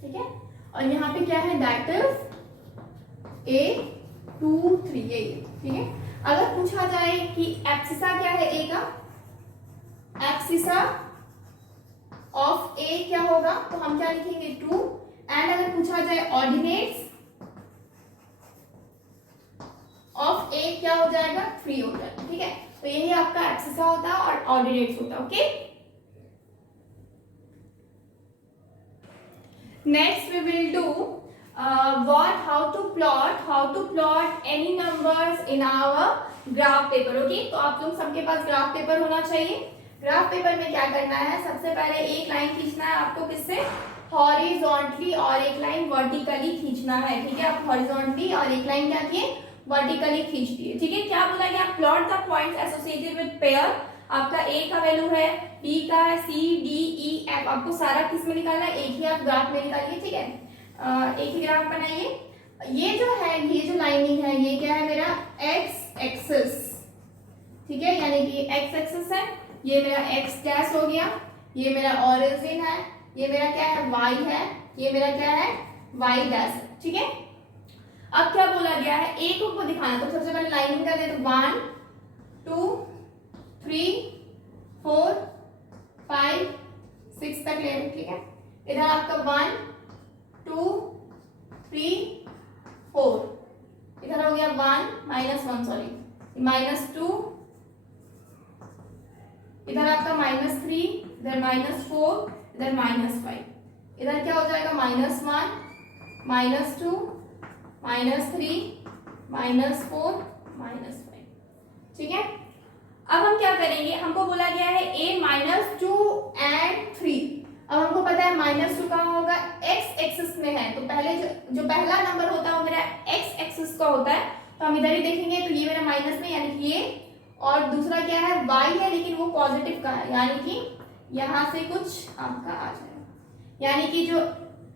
ठीक है। और यहाँ पे क्या है, दैट इज ए 2 3, ये, ठीक है। अगर पूछा जाए कि एब्सिसा क्या है ए का, एब्सिसा ऑफ ए क्या होगा, तो हम क्या लिखेंगे, 2, एंड अगर पूछा जाए ऑर्डिनेट्स ऑफ ए क्या हो जाएगा, 3 हो जाएगा, ठीक है। तो यही आपका एब्सिसा होता है और ऑर्डिनेट्स होता है, okay. Next we will do how to plot any numbers in our graph paper, okay। तो आप लोग सबके पास ग्राफ पेपर होना चाहिए। ग्राफ पेपर में क्या करना है, सबसे पहले एक लाइन खींचना है आपको, किससे, हॉरिजॉन्टली, और एक लाइन वर्टिकली खींचना है, ठीक है। आप हॉरिजॉन्टली और एक लाइन क्या किए, वर्टिकली खींच दिए, ठीक है। क्या बोला गया, plot the points associated with pair. आपका ए का वैल्यू है, बी का है, सी डी ई एफ, आपको सारा किस में निकालना है, एक ही आप ग्राफ में निकालिए, ठीक है। एक ही ग्राफ बनाइए। ये जो है, ये जो लाइनिंग है, ये क्या है, मेरा एक्स एक्सिस, ठीक है, यानी कि एक्स एक्सिस है, ये मेरा एक्स डैश हो गया, ये मेरा ओरिजिन है, ये मेरा क्या है, वाई है, ये मेरा क्या है, वाई डैश, ठीक है। अब क्या बोला गया है, ए को दिखाना, तो सबसे पहले लाइनिंग कर दे, तो 1 2 3 4 5 6 तक ले, ठीक है। इधर आपका 1 2 3 4, इधर हो गया 1 -1, सॉरी -2, इधर आपका -3, इधर -4, इधर -5, इधर क्या हो जाएगा, -1 -2 -3 -4 -5, ठीक है। अब हम क्या करेंगे, हमको बोला गया है a -2 and 3। अब हमको पता है -2 कहाँ होगा, x एक्सिस में है, तो पहले जो पहला नंबर होता है वो मेरा x एक्सिस का होता है, तो हम इधर ही देखेंगे, तो ये मेरा माइनस में, यानी कि ये, और दूसरा क्या है, y है, लेकिन वो पॉजिटिव का है, यानी कि यहाँ से कुछ आपका आ जाएगा, यानी कि जो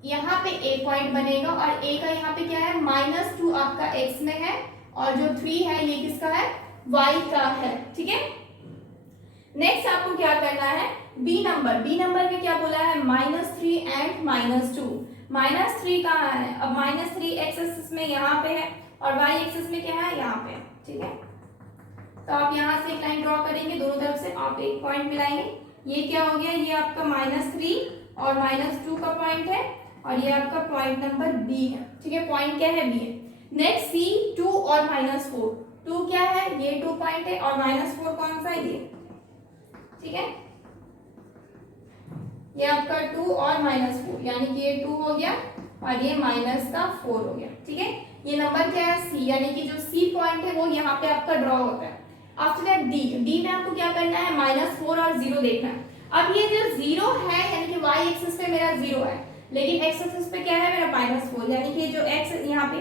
यहाँ पे a पॉइंट बनेगा, और a का यहाँ पे क्या है, -2 आपका x में है, और जो 3 है ये किसका है, y का है, ठीक है। नेक्स्ट आपको क्या करना है, बी नंबर में क्या बोला है, -3 एंड -2। -3 कहाँ है, अब -3 एक्स एक्सिस में यहाँ पे है, और y एक्सिस में क्या है, यहाँ पे, ठीक है। तो आप यहाँ से एक लाइन ड्रॉ करेंगे, दोनों तरफ से आप एक पॉइंट मिलाएंगे, ये क्या हो गया, ये आपका -3 और -2 का पॉइंट है, और ये आपका पॉइंट नंबर बी है, ठीक है। पॉइंट क्या है, बी है। नेक्स्ट सी 2 और -4, 2 क्या है, ये 2 पॉइंट है, और -4 कौन सा है, ये, ठीक है। ये आपका 2 और -4, यानी कि ये 2 हो गया और ये -4 हो गया, ठीक है। ये नंबर क्या है, सी, यानी कि जो सी पॉइंट है वो यहाँ पे आपका ड्रॉ होता है। आफ्टर दैट डी में आपको क्या करना है, -4 और 0 देखना है। अब ये जो 0 है, यानी कि कि y एक्सिस पे मेरा 0 है, लेकिन x एक्सिस पे क्या है मेरा -4, यानी कि जो x यहाँ पे,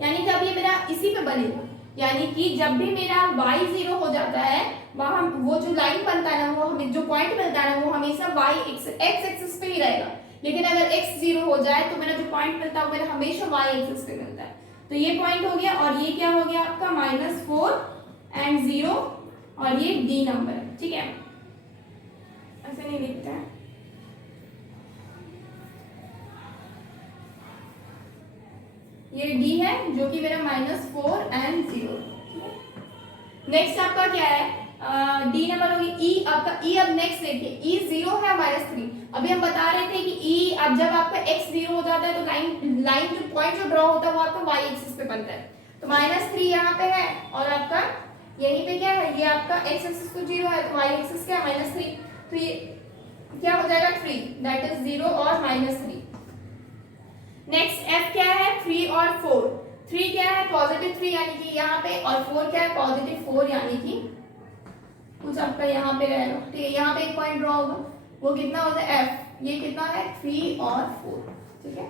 यानी कि अब ये मेरा इसी पे बनेगा, यानी कि जब भी मेरा y 0 हो जाता है वहां वो जो लाइन बनता है ना, वो हमें जो पॉइंट मिलता है ना, वो हमेशा x एक्सिस पे ही रहेगा। लेकिन अगर x 0 हो जाए तो मेरा जो पॉइंट मिलता है वो मेरा हमेशा y एक्सिस पे मिलता है। तो ये पॉइंट हो गया, और ये क्या हो गया आपका -4 एंड 0, और ये d नंबर है, ठीक है, ऐसे नहीं लिखते हैं। ये d है जो कि मेरा -4 एंड 0। नेक्स्ट आपका क्या है, डी नंबर होगी ई, आपका ई। अब नेक्स्ट देखिए, ई 0 है -3। अभी हम बता रहे थे कि ई अब जब आपका x 0 हो जाता है तो लाइन जो पॉइंट जो ड्रॉ होता है वो आपका y एक्सिस पे बनता है। तो -3 यहाँ पे है, और आपका यहीं पे क्या है, ये आपका x एक्सिस तो 0 है, तो y एक्सिस क्या है -3, तो ये क्या हो जाएगा 3, दैट इज 0 और -3। नेक्स्ट f क्या है 3 और 4। 3 क्या है +3 यानी कि यहाँ पे, और 4 क्या है +4 यानी कि कुछ आपका यहाँ पे रहेगा, ठीक है, यहाँ पे एक पॉइंट ड्रॉ होगा, वो कितना होता है f, ये कितना है 3 और 4, ठीक है।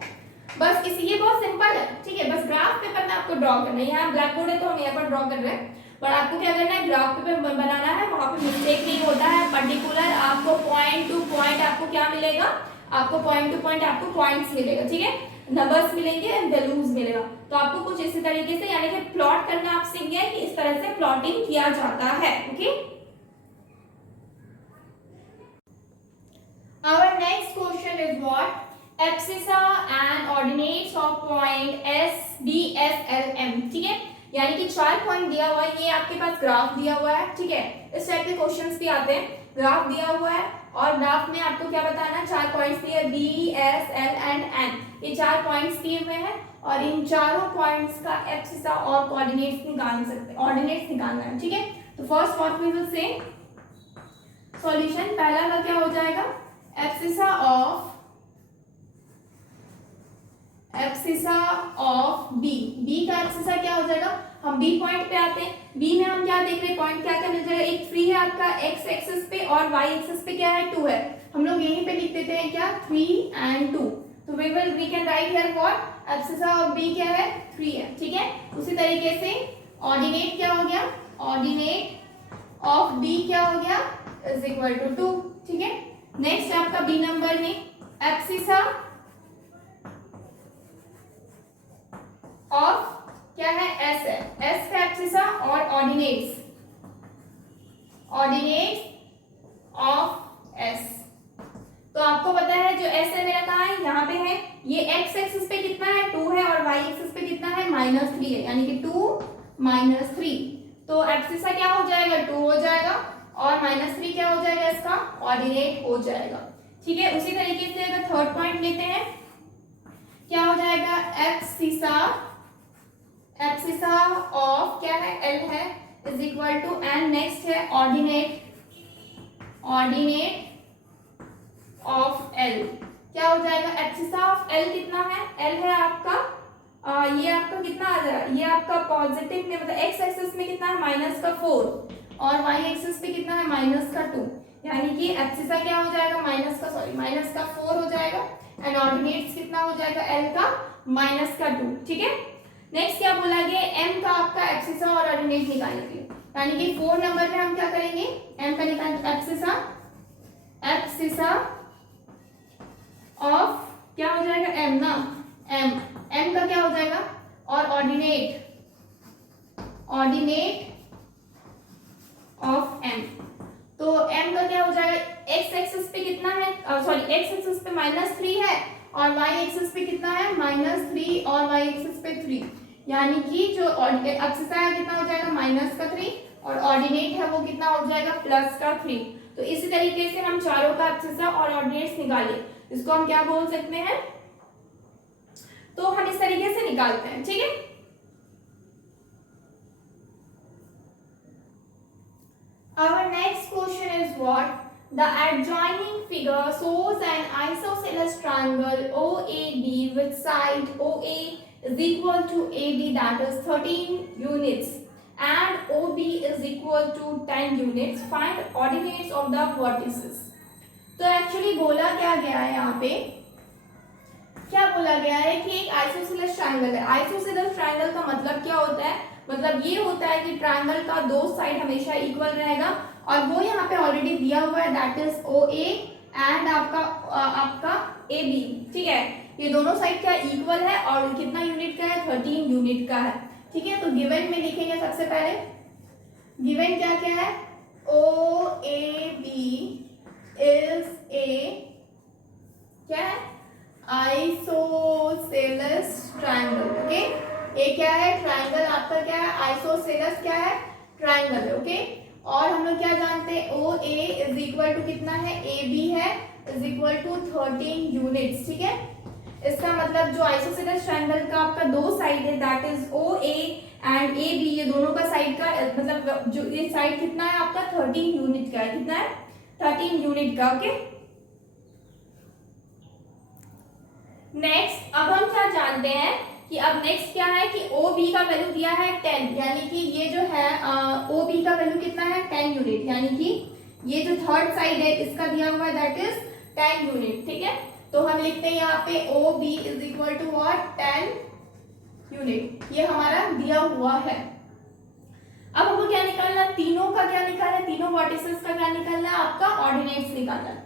बस इसी, ये बहुत सिंपल है, ठीक है, बस ग्राफ पेपर में आपको ड्रॉ करना है। यहाँ ब्लैक बोर्ड है तो हम यहाँ पर ड्रॉ कर रहे हैं, पर आपको क्या करना है, ग्राफ पेपर बनाना है, वहां पे मिस्टेक नहीं होता है। पर्टिकुलर आपको पॉइंट टू पॉइंट आपको क्या मिलेगा, आपको पॉइंट टू पॉइंट आपको पॉइंट्स मिलेगा, ठीक है, नंबर्स मिलेंगे एंड वैल्यूज मिलेगा। तो आपको कुछ इसी तरीके से, यानी कि प्लॉट करना आप सीख गए कि इस तरह से प्लॉटिंग किया जाता है, okay. Our next question is what? Abscissa and ordinates of point S, D, F, L, M, ठीक है, यानी कि 4 पॉइंट दिया हुआ है, ये आपके पास ग्राफ दिया हुआ है, ठीक है, इस टाइप के क्वेश्चंस भी आते हैं। ग्राफ दिया हुआ है और ग्राफ में आपको क्या बताना, 4 पॉइंट्स दिए B, S, L and N, ये 4 पॉइंट्स दिए हुए हैं, और इन चारों पॉइंट्स का एब्सिसा और कोऑर्डिनेट्स निकाल सकते हैं, ऑर्डिनेट्स निकालना है, ठीक है। तो first what we will say solution, पहला का क्या हो जाएगा, एब्सिसा ऑफ बी। बी का एब्सिसा क्या हो जाएगा, हम बी पॉइंट पे आते हैं। बी में हम क्या देख रहे हैं, पॉइंट क्या क्या मिल जाएगा, एक 3 है आपका x एक्सिस पे और y एक्सिस पे क्या है 2 है, हम लोग यहीं पे लिख देते हैं क्या 3 एंड 2। तो we can write here what, abscissa of B क्या है 3 है, ठीक है। उसी तरीके से ऑर्डिनेट क्या हो गया, ऑर्डिनेट ऑफ बी क्या हो गया इज इक्वल टू 2, ठीक है। नेक्स्ट आपका बी नंबर में एब्सिसा ऑफ क्या है एस है, एस का एब्सिसा और ऑर्डिनेट्स ऑफ एस। तो आपको पता है जो एस है मेरा कहाँ है, यहाँ पे है, ये एक्स एक्सिस पे कितना है 2 है, और वाई एक्सिस पे कितना है -3 है, यानी कि 2 -3। तो एब्सिसा क्या हो जाएगा 2 हो जाएगा, और -3 क्या हो जाएगा इसका ऑर्डिनेट हो जाएगा, ठीक है। उसी तरीके से अगर थर्ड पॉइंट लेते हैं, क्या हो जाएगा एब्सिसा ऑफ क्या है एल है is equal to, and next है ऑर्डिनेट ऑफ एल, क्या हो जाएगा एब्सिसा ऑफ एल कितना है, एल है आपका ये आपका कितना आ जाएगा, ये आपका पॉजिटिव में मतलब एक्स एक्सिस में कितना है -4, और वाई एक्सिस पे कितना है -2, यानी कि एब्सिसा क्या हो जाएगा -4 हो जाएगा, एंड ऑर्डिनेट्स कितना हो जाएगा एल का -2, ठीक है। नेक्स्ट क्या बोला गया, एम का आपका एब्सिसा और ऑर्डिनेट निकालने के लिए, यानी कि 4 नंबर में हम क्या करेंगे, एम का निकाल एब्सिसा ऑफ क्या हो जाएगा एम ना, एम का क्या हो जाएगा, और ऑर्डिनेट ऑफ एम। तो एम का क्या हो जाएगा, एक्स एक्सिस पे कितना है, सॉरी एक्स एक्सिस पे -3 है, और वाई एक्सिस पे कितना है -3, और वाई एक्सिस पे 3, यानी कि जो एब्सिसा है कितना हो जाएगा -3, और ऑर्डिनेट है वो कितना हो जाएगा +3। तो इसी तरीके से हम चारों का एब्सिसा और ऑर्डिनेट्स निकाले, इसको हम क्या बोल सकते हैं, तो हम इस तरीके से निकालते हैं, ठीक है। Our next question is what? The adjoining figure shows an isosceles triangle OAB with side OA is equal to AD, that is 13 units, and OB is equal to 10 units. Find ordinates of the vertices. तो एक्चुअली बोला क्या गया है यहाँ पे, क्या बोला गया है कि एक आइसोसेलेस ट्रायंगल है। आइसोसेलेस ट्रायंगल का मतलब क्या होता है, मतलब ये होता है कि ट्रायंगल का दो साइड हमेशा इक्वल रहेगा, और वो यहाँ पे ऑलरेडी दिया हुआ है, that is O A and आपका ए बी, ठीक है। ये दोनों साइड क्या इक्वल है, और कितना यूनिट का है, 13 यूनिट का है, ठीक है। तो गिवन में लिखेंगे सबसे पहले, गिवन क्या क्या है, ओ ए बी इज ए क्या है, आइसोसेलेस ट्रायंगल, ओके। ए क्या है, ट्रायंगल आपका क्या है, आइसोसेलेस क्या है, ट्रायंगल, ओके। और हम लोग क्या जानते हैं, ओ ए इज इक्वल टू कितना है, ए बी है, इज इक्वल टू 13 यूनिट्स, ठीक है। इसका मतलब जो आइसोसेलेस ट्रायंगल का आपका दो साइड है, that is O A and A B, ये दोनों का साइड का मतलब जो ये साइड कितना है आपका 13 यूनिट का है, कितना है 13 यूनिट का, ओके। नेक्स्ट अब हम क्या जानते हैं कि अब नेक्स्ट क्या है कि ओ बी का वैल्यू दिया है 10, यानी कि ये जो है ओ बी का वैल्यू कितना है 10 यूनिट, यानी कि ये जो थर्ड साइड है इसका दिया हुआ है दैट इज 10 यूनिट, ठीक है। तो हम लिखते हैं यहाँ पे O B is equal to what, 10 unit, ये हमारा दिया हुआ है। अब हमको क्या निकालना है, तीनों का क्या निकालना है, तीनों वर्टिसेस का क्या निकालना है, आपका ऑर्डिनेट्स निकालना है।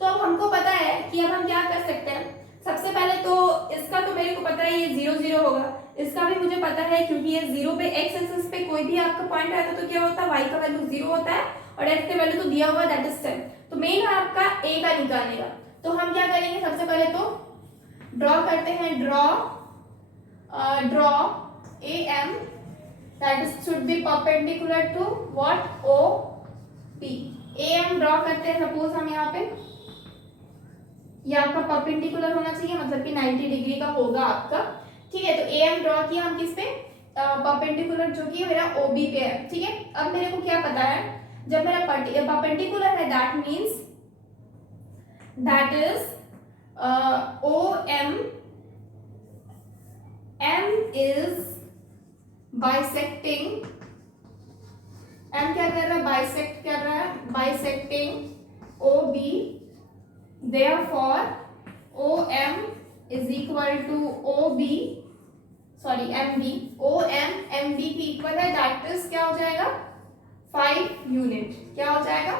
तो अब हमको पता है कि अब हम क्या कर सकते हैं, सबसे पहले तो इसका तो मेरे को पता है ये 0 0 होगा, इसका भी मुझे पता है क्योंकि ये 0 पे एक्स एक्सिस पे कोई भी आपका पॉइंट रहता है तो क्या होता है, y का वैल्यू 0 होता है, और x का वैल्यू तो दिया हुआ दैट इज 10। तो मेन है आपका a का निकालने का। तो हम क्या करेंगे, सबसे पहले तो ड्रॉ करते हैं, draw A M that is should be perpendicular to what, O P. A M draw करते हैं, सपोज हम यहाँ पे ये आपका परपेंडिकुलर होना चाहिए, मतलब कि 90 डिग्री का होगा आपका, ठीक है। तो ए एम ड्रॉ किया हम किस पे, परपेंडिकुलर जो कि मेरा ओ बी पे है, ठीक है। अब मेरे को क्या पता है, जब मेरा परपेंडिकुलर है that means that is O M, M is bisecting, M क्या कर रहा है, बाइसेक्ट कर रहा है, bisecting O B, therefore OM is equal to OB, sorry MB, OM MB की इक्वल है, दैट इज क्या हो जाएगा 5 यूनिट, क्या हो जाएगा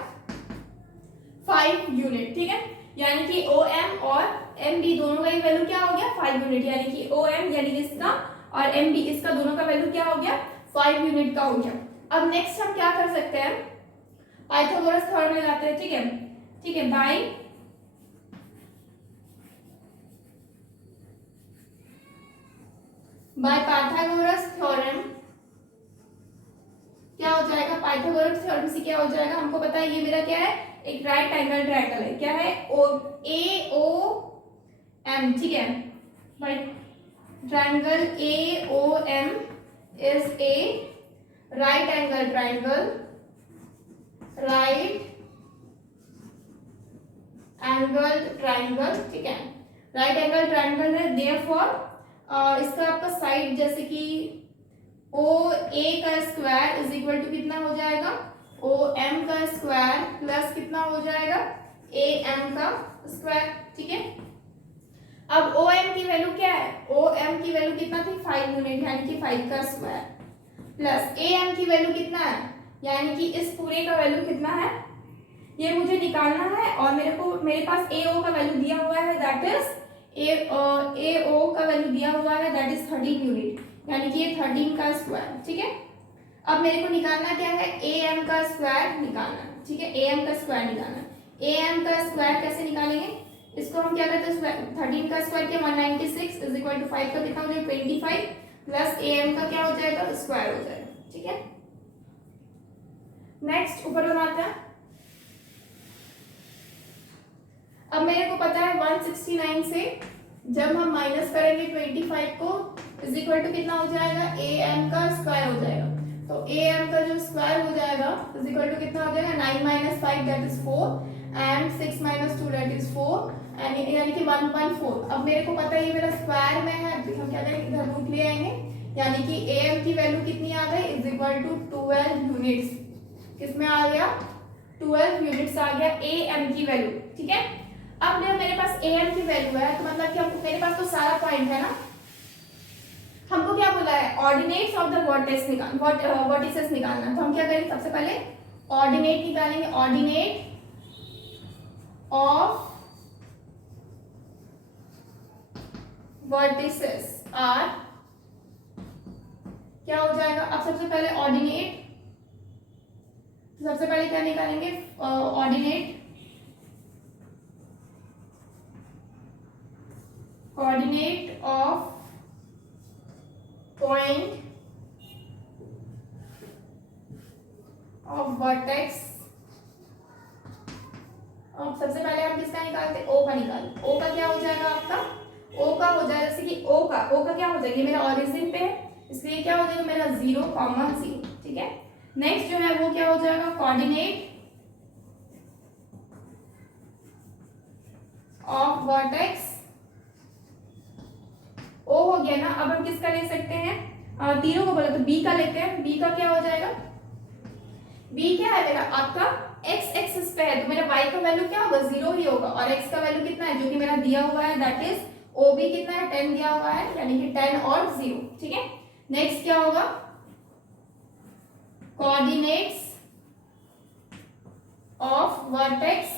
5 यूनिट, ठीक है। यानी कि OM और MB दोनों का वैल्यू क्या हो गया 5 यूनिट, यानी कि OM यानी इसका और MB इसका दोनों का वैल्यू क्या हो गया 5 यूनिट का हो गया। अब नेक्स्ट हम क्या कर सकते हैं, पाइथागोरस थ्योरम लगाते हैं, ठीक है, ठीक है। बाय पाइथागोरस थ्योरम क्या हो जाएगा, पाइथागोरस थ्योरम से क्या हो जाएगा, हमको पता है ये मेरा क्या है, एक राइट एंगल ट्रायंगल है, क्या है ए ओ एम, ठीक है। Triangle A O M is a right angle triangle, right angle triangle, ठीक है, राइट एंगल ट्रायंगल है, देयरफॉर इसका आपका साइड जैसे कि ओ ए का स्क्वायर इज इक्वल टू कितना हो जाएगा, ओ एम का स्क्वायर प्लस कितना हो जाएगा ए एम का स्क्वायर, ठीक है। अब ओ एम की वैल्यू क्या है, ओ एम की वैल्यू कितना थी 5 यूनिट, यानी कि 5 का स्क्वायर, प्लस ए एम की वैल्यू कितना है, यानी कि इस पूरे का वैल्यू कितना है, ये मुझे निकालना है। और मेरे पास ए ओ का वैल्यू दिया हुआ है, दैट इज ए ओ का वैल्यू दिया हुआ है दैट इज 13 यूनिट, यानी कि ये 13 का स्क्वायर, ठीक है। अब मेरे को निकालना क्या है, ए एम का स्क्वायर निकालना, ठीक है, ए एम का स्क्वायर निकालना। ए एम का स्क्वायर कैसे निकालेंगे, इसको हम क्या करते हैं, 13 का स्क्वायर क्या 196 इज इक्वल टू 5 का कितना हो जाएगा 25 प्लस ए एम का क्या हो जाएगा स्क्वायर हो जाएगा, ठीक है। नेक्स्ट ऊपर बनाते हैं। अब मेरे को पता है 169 से जब हम माइनस करेंगे 25 को इज इक्वल टू कितना हो जाएगा, ए एम का स्क्वायर हो जाएगा। तो ए एम का जो स्क्वायर हो जाएगा इज इक्वल टू कितना हो जाएगा 9 minus 5 that is 4 and 6 minus 2 that is 4 and यानी कि 1.4। अब मेरे को पता है ये मेरा स्क्वायर में है, हम क्या करेंगे इधर रूट ले आएंगे, यानी कि ए एम की वैल्यू कितनी आ गई इज इक्वल टू 12 यूनिट्स, किसमें आ गया 12 यूनिट्स आ गया ए एम की वैल्यू। ठीक है। अब मेरे पास am की वैल्यू है, तो मतलब कि हमको, मेरे पास तो सारा पॉइंट है ना, हमको क्या बोला है, ordinates of the vertex vertices निकालना। तो हम क्या करेंगे, सबसे पहले ऑर्डिनेट निकालेंगे, ऑर्डिनेट ऑफ वर्टिसेस आर, क्या हो जाएगा, अब सबसे पहले ऑर्डिनेट, सबसे पहले क्या निकालेंगे, ordinate, coordinate of point of vertex. अब सबसे पहले हम किसका निकालते हैं, ओ का निकालते, ओ का क्या हो जाएगा आपका, ओ का हो जाएगा, जैसे कि ओ का क्या हो जाएगा, ये मेरा ओरिजिन पे है, इसलिए क्या हो जाएगा मेरा 0,0, ठीक है। नेक्स्ट जो है वो क्या हो जाएगा, कोऑर्डिनेट ऑफ वर्टेक्स, ओ हो गया ना। अब हम किसका ले सकते हैं, तीनों को बोला तो बी का लेते हैं, बी का क्या हो जाएगा, बी क्या है मेरा आपका x एक्सिस पे है, तो मेरा y का वैल्यू क्या होगा, 0 ही होगा, और x का वैल्यू कितना है जो कि मेरा दिया हुआ है, दैट इज OB कितना है, 10 दिया हुआ है, यानी कि 10 और 0, ठीक है। नेक्स्ट क्या होगा, कोऑर्डिनेट्स ऑफ वर्टेक्स,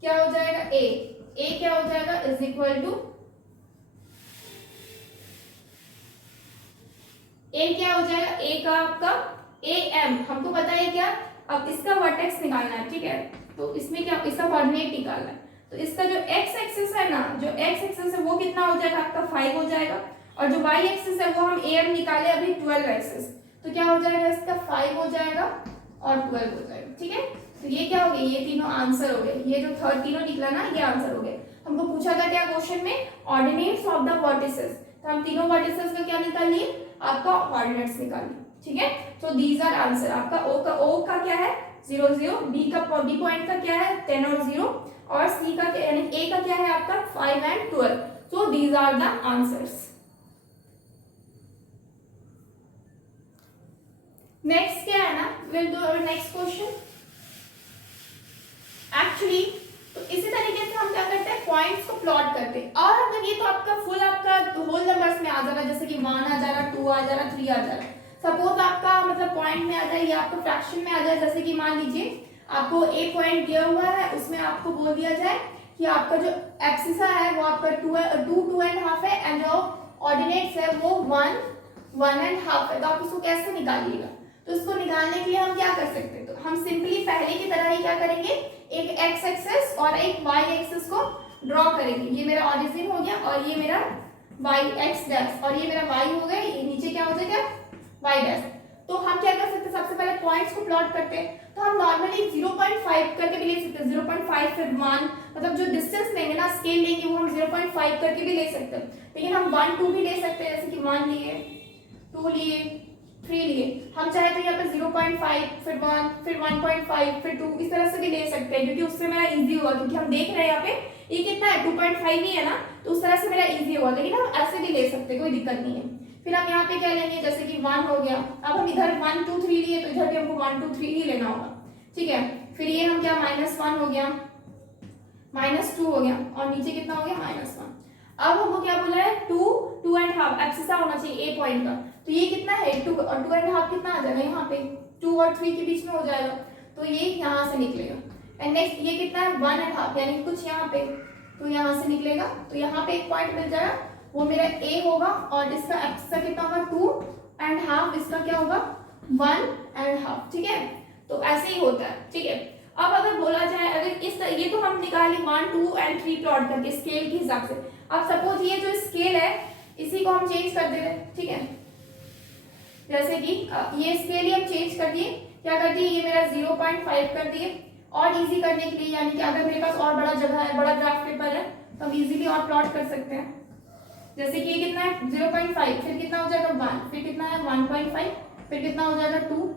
क्या हो जाएगा, a क्या हो जाएगा, इज इक्वल टू, a क्या हो जाएगा, a का आपका am, हमको पता है क्या, अब इसका वर्टेक्स निकालना है, ठीक है। तो इसमें क्या, इसका कोऑर्डिनेट निकालना है, तो इसका जो x एक्सिस है ना, जो x एक्सिस है वो कितना हो जाएगा आपका 5 हो जाएगा, और जो y एक्सिस है वो हम am निकाले अभी 12 एक्सिस, तो क्या हो जाएगा इसका 5 हो जाएगा और 12 हो जाएगा, ठीक है। तो ये क्या हो गया, ये तीनों आंसर हो गए, ये जो थर्ड तीनों निकला ना ये आंसर हो गए। हमको पूछा था क्या क्वेश्चन में, ऑर्डिनेट्स ऑफ द वर्टिसेस, तो हम तीनों वर्टिसेस का क्या निकाल लिए, आपका ऑर्डिनेट्स निकाल लिए, ठीक है। सो दीज आर आंसर, आपका ओ का क्या है 0 0, बी पॉइंट का क्या है 10 और 0, और सी का यानी ए का क्या है आपका 5 and 12। So these are the answers. Next क्या है ना, will do our next question. Actually तो इसी तरीके से हम क्या करते हैं, पॉइंट्स को प्लॉट करते हैं, और अगर ये तो आपका फुल आपका होल नंबर्स में आ जा रहा है, जैसे कि 1 आ जा रहा, 2 आ जा रहा, 3 आ जा रहा, सपोज आपका मतलब पॉइंट में आ जाए या आपका फ्रैक्शन में आ जाए, जैसे कि मान लीजिए आपको ए पॉइंट दिया हुआ है, उसमें आपको बोल दिया जाए कि आपका जो एक्सिस है वो आपका 2.5 है, एंड जो ऑर्डिनेट्स है वो 1.5 है, तो आप इसको कैसे निकालिएगा। तो इसको निकालने के लिए हम क्या कर सकते हैं, तो हम सिंपली पहले की तरह ही क्या करेंगे, एक x एक्सिस और एक y एक्सिस को ड्रॉ करेंगे। ये मेरा ओरिजिन हो गया और ये मेरा y x डैश, और ये मेरा y हो गया, ये नीचे क्या हो जाएगा y डैश। तो हम क्या कर सकते हैं, सबसे पहले पॉइंट्स को प्लॉट करते हैं, तो हम नॉर्मली 0.5 करके भी ले सकते हैं, 0.5 फिर 1, मतलब जो डिस्टेंस लेंगे ना, स्केल लेंगे वो हम 0.5 करके भी ले सकते हैं, लेकिन हम 1 2 भी ले सकते हैं, जैसे कि 1 लिए, 2 लिए, 3 लिए, हम चाहे तो यहाँ पे 0.5 फिर 1 फिर 1.5 फिर 2 इस तरह से भी ले सकते हैं, क्योंकि उससे मेरा इजी होगा, क्योंकि हम देख रहे हैं यहाँ पे ये कितना है 2.5 ही है ना, तो उस तरह से मेरा इजी होगा, लेकिन हम ऐसे भी ले सकते हैं, कोई दिक्कत नहीं है। फिर हम यहाँ पे क्या लेंगे, जैसे कि 1 हो गया, अब हम इधर 1 2 3 लिए, तो इधर भी हमको 1 2 3 ही लेना होगा, ठीक है। फिर ये हम क्या -1 हो गया, -2 हो गया, और नीचे कितना हो गया -1। अब हमको क्या बोला है 2.5 एक्सिस होना चाहिए ए पॉइंट का, तो ये कितना है 2 और 2.5 कितना आ जाएगा यहाँ पे 2 और 3 के बीच में हो जाएगा, तो ये यहाँ से निकलेगा। एंड नेक्स्ट ये कितना है 1.5 यानी कुछ यहाँ पे, तो यहाँ से निकलेगा, तो यहाँ पे एक पॉइंट मिल जाएगा, वो मेरा ए होगा, और इसका एक्सिस का कितना होगा 2.5, इसका क्या होगा 1.5, ठीक है। तो ऐसे ही होता है, ठीक है। अब अगर बोला जाए, अगर इस ये तो हम निकाले 1 2 और 3 प्लॉट करके स्केल के हिसाब से, अब सपोज ये जो स्केल है इसी को हम चेंज कर दे रहे हैं, ठीक है, जैसे कि ये स्केल ही हम चेंज कर दिए, क्या कर दिए, ये मेरा 0.5 कर दिए, और इजी करने के लिए, यानी कि अगर मेरे पास और बड़ा जगह है, बड़ा ग्राफ पेपर है, तो हम इजीली और प्लॉट कर सकते हैं, जैसे कि ये कितना है 0.5 फिर कितना हो जाएगा 1 फिर कितना है 1.5 फिर कितना हो जाएगा 2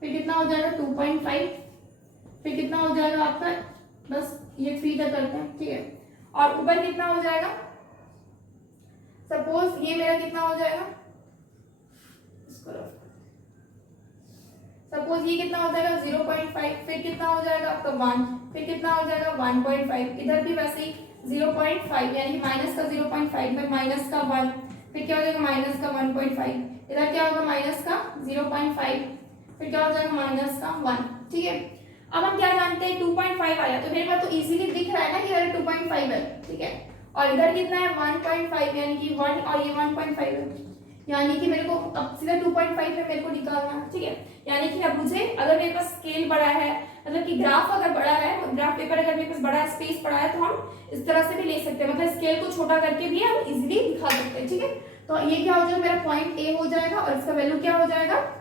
फिर कितना हो जाएगा 2.5 फिर कितना हो जाएगा आपका, बस ये 3 तक करते हैं, ठीक है। और ऊपर कितना हो जाएगा, सपोज ये मेरा कितना हो जाएगा, इसको सपोज ये कितना हो जाएगा 0.5, फिर कितना हो जाएगा आपका 1, फिर कितना हो जाएगा 1.5, इधर भी वैसे ही 0.5 यानी कि माइनस का 0.5 में माइनस का 1, फिर क्या हो जाएगा माइनस का 1.5, इधर क्या होगा माइनस का 0.5, फिर क्या हो जाएगा माइनस का 1। ठीक है, अब हम क्या जानते हैं 2.5 आया तो मेरे पास तो इजीली दिख रहा है ना कि अरे 2.5 है। ठीक है, और इधर कितना है 1.5 यानी कि 1 और ये 1.5 है, यानी कि मेरे को अब सीधा 2.5 में मेरे को निकालना है। ठीक है, यानी कि अब मुझे अगर मेरे पास स्केल बड़ा है, मतलब कि ग्राफ अगर बड़ा है, ग्राफ पेपर अगर मेरे पास बड़ा है, स्पेस बड़ा है, तो हम इस तरह से भी ले सकते हैं, मतलब स्केल को छोटा करके भी हम इजीली दिखा सकते हैं। ठीक है, तो ये क्या हो जाएगा मेरा पॉइंट ए हो जाएगा और इसका वैल्यू क्या हो जाएगा,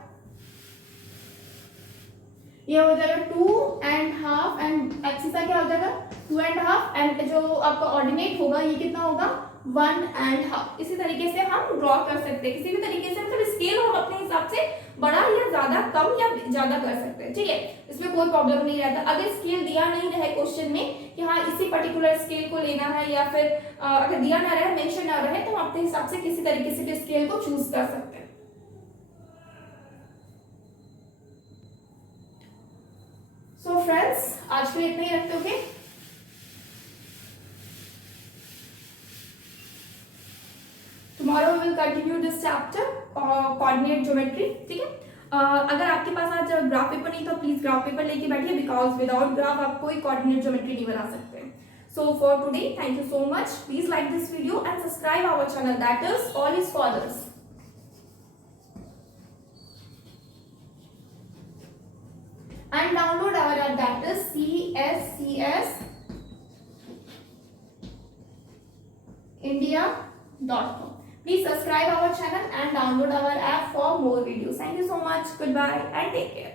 ये हो जाएगा 2.5 एंड एक्सिस का क्या हो जाएगा 2.5 एंड जो आपका ऑर्डिनेट होगा ये कितना होगा 1.5। इसी तरीके से हम ड्रॉ कर सकते हैं, किसी भी तरीके से, मतलब स्केल हम अपने हिसाब से बड़ा या ज्यादा, कम या ज्यादा कर सकते हैं। ठीक है, इसमें कोई प्रॉब्लम नहीं रहता। अगर स्केल दिया नहीं रहे क्वेश्चन में कि हाँ इसी पर्टिकुलर स्केल को लेना है, या फिर अगर दिया ना रहे, मेंशन ना रहे, तो हम अपने हिसाब से किसी तरीके से भी स्केल को चूज कर सकते हैं। सो फ्रेंड्स, आज के लिए इतना ही रखते। Okay, tomorrow we will continue this chapter coordinate geometry। ठीक है, अगर आपके पास आज ग्राफ पेपर नहीं तो प्लीज ग्राफ पेपर लेके बैठिए, बिकॉज विदाउट ग्राफ आप कोई कोऑर्डिनेट ज्योमेट्री नहीं बना सकते। So for today thank you so much, please like this video and subscribe our channel, that is all is scholars, and download our app, that is cscsindia.com. Please subscribe our channel and download our app for more videos. Thank you so much. Goodbye and take care.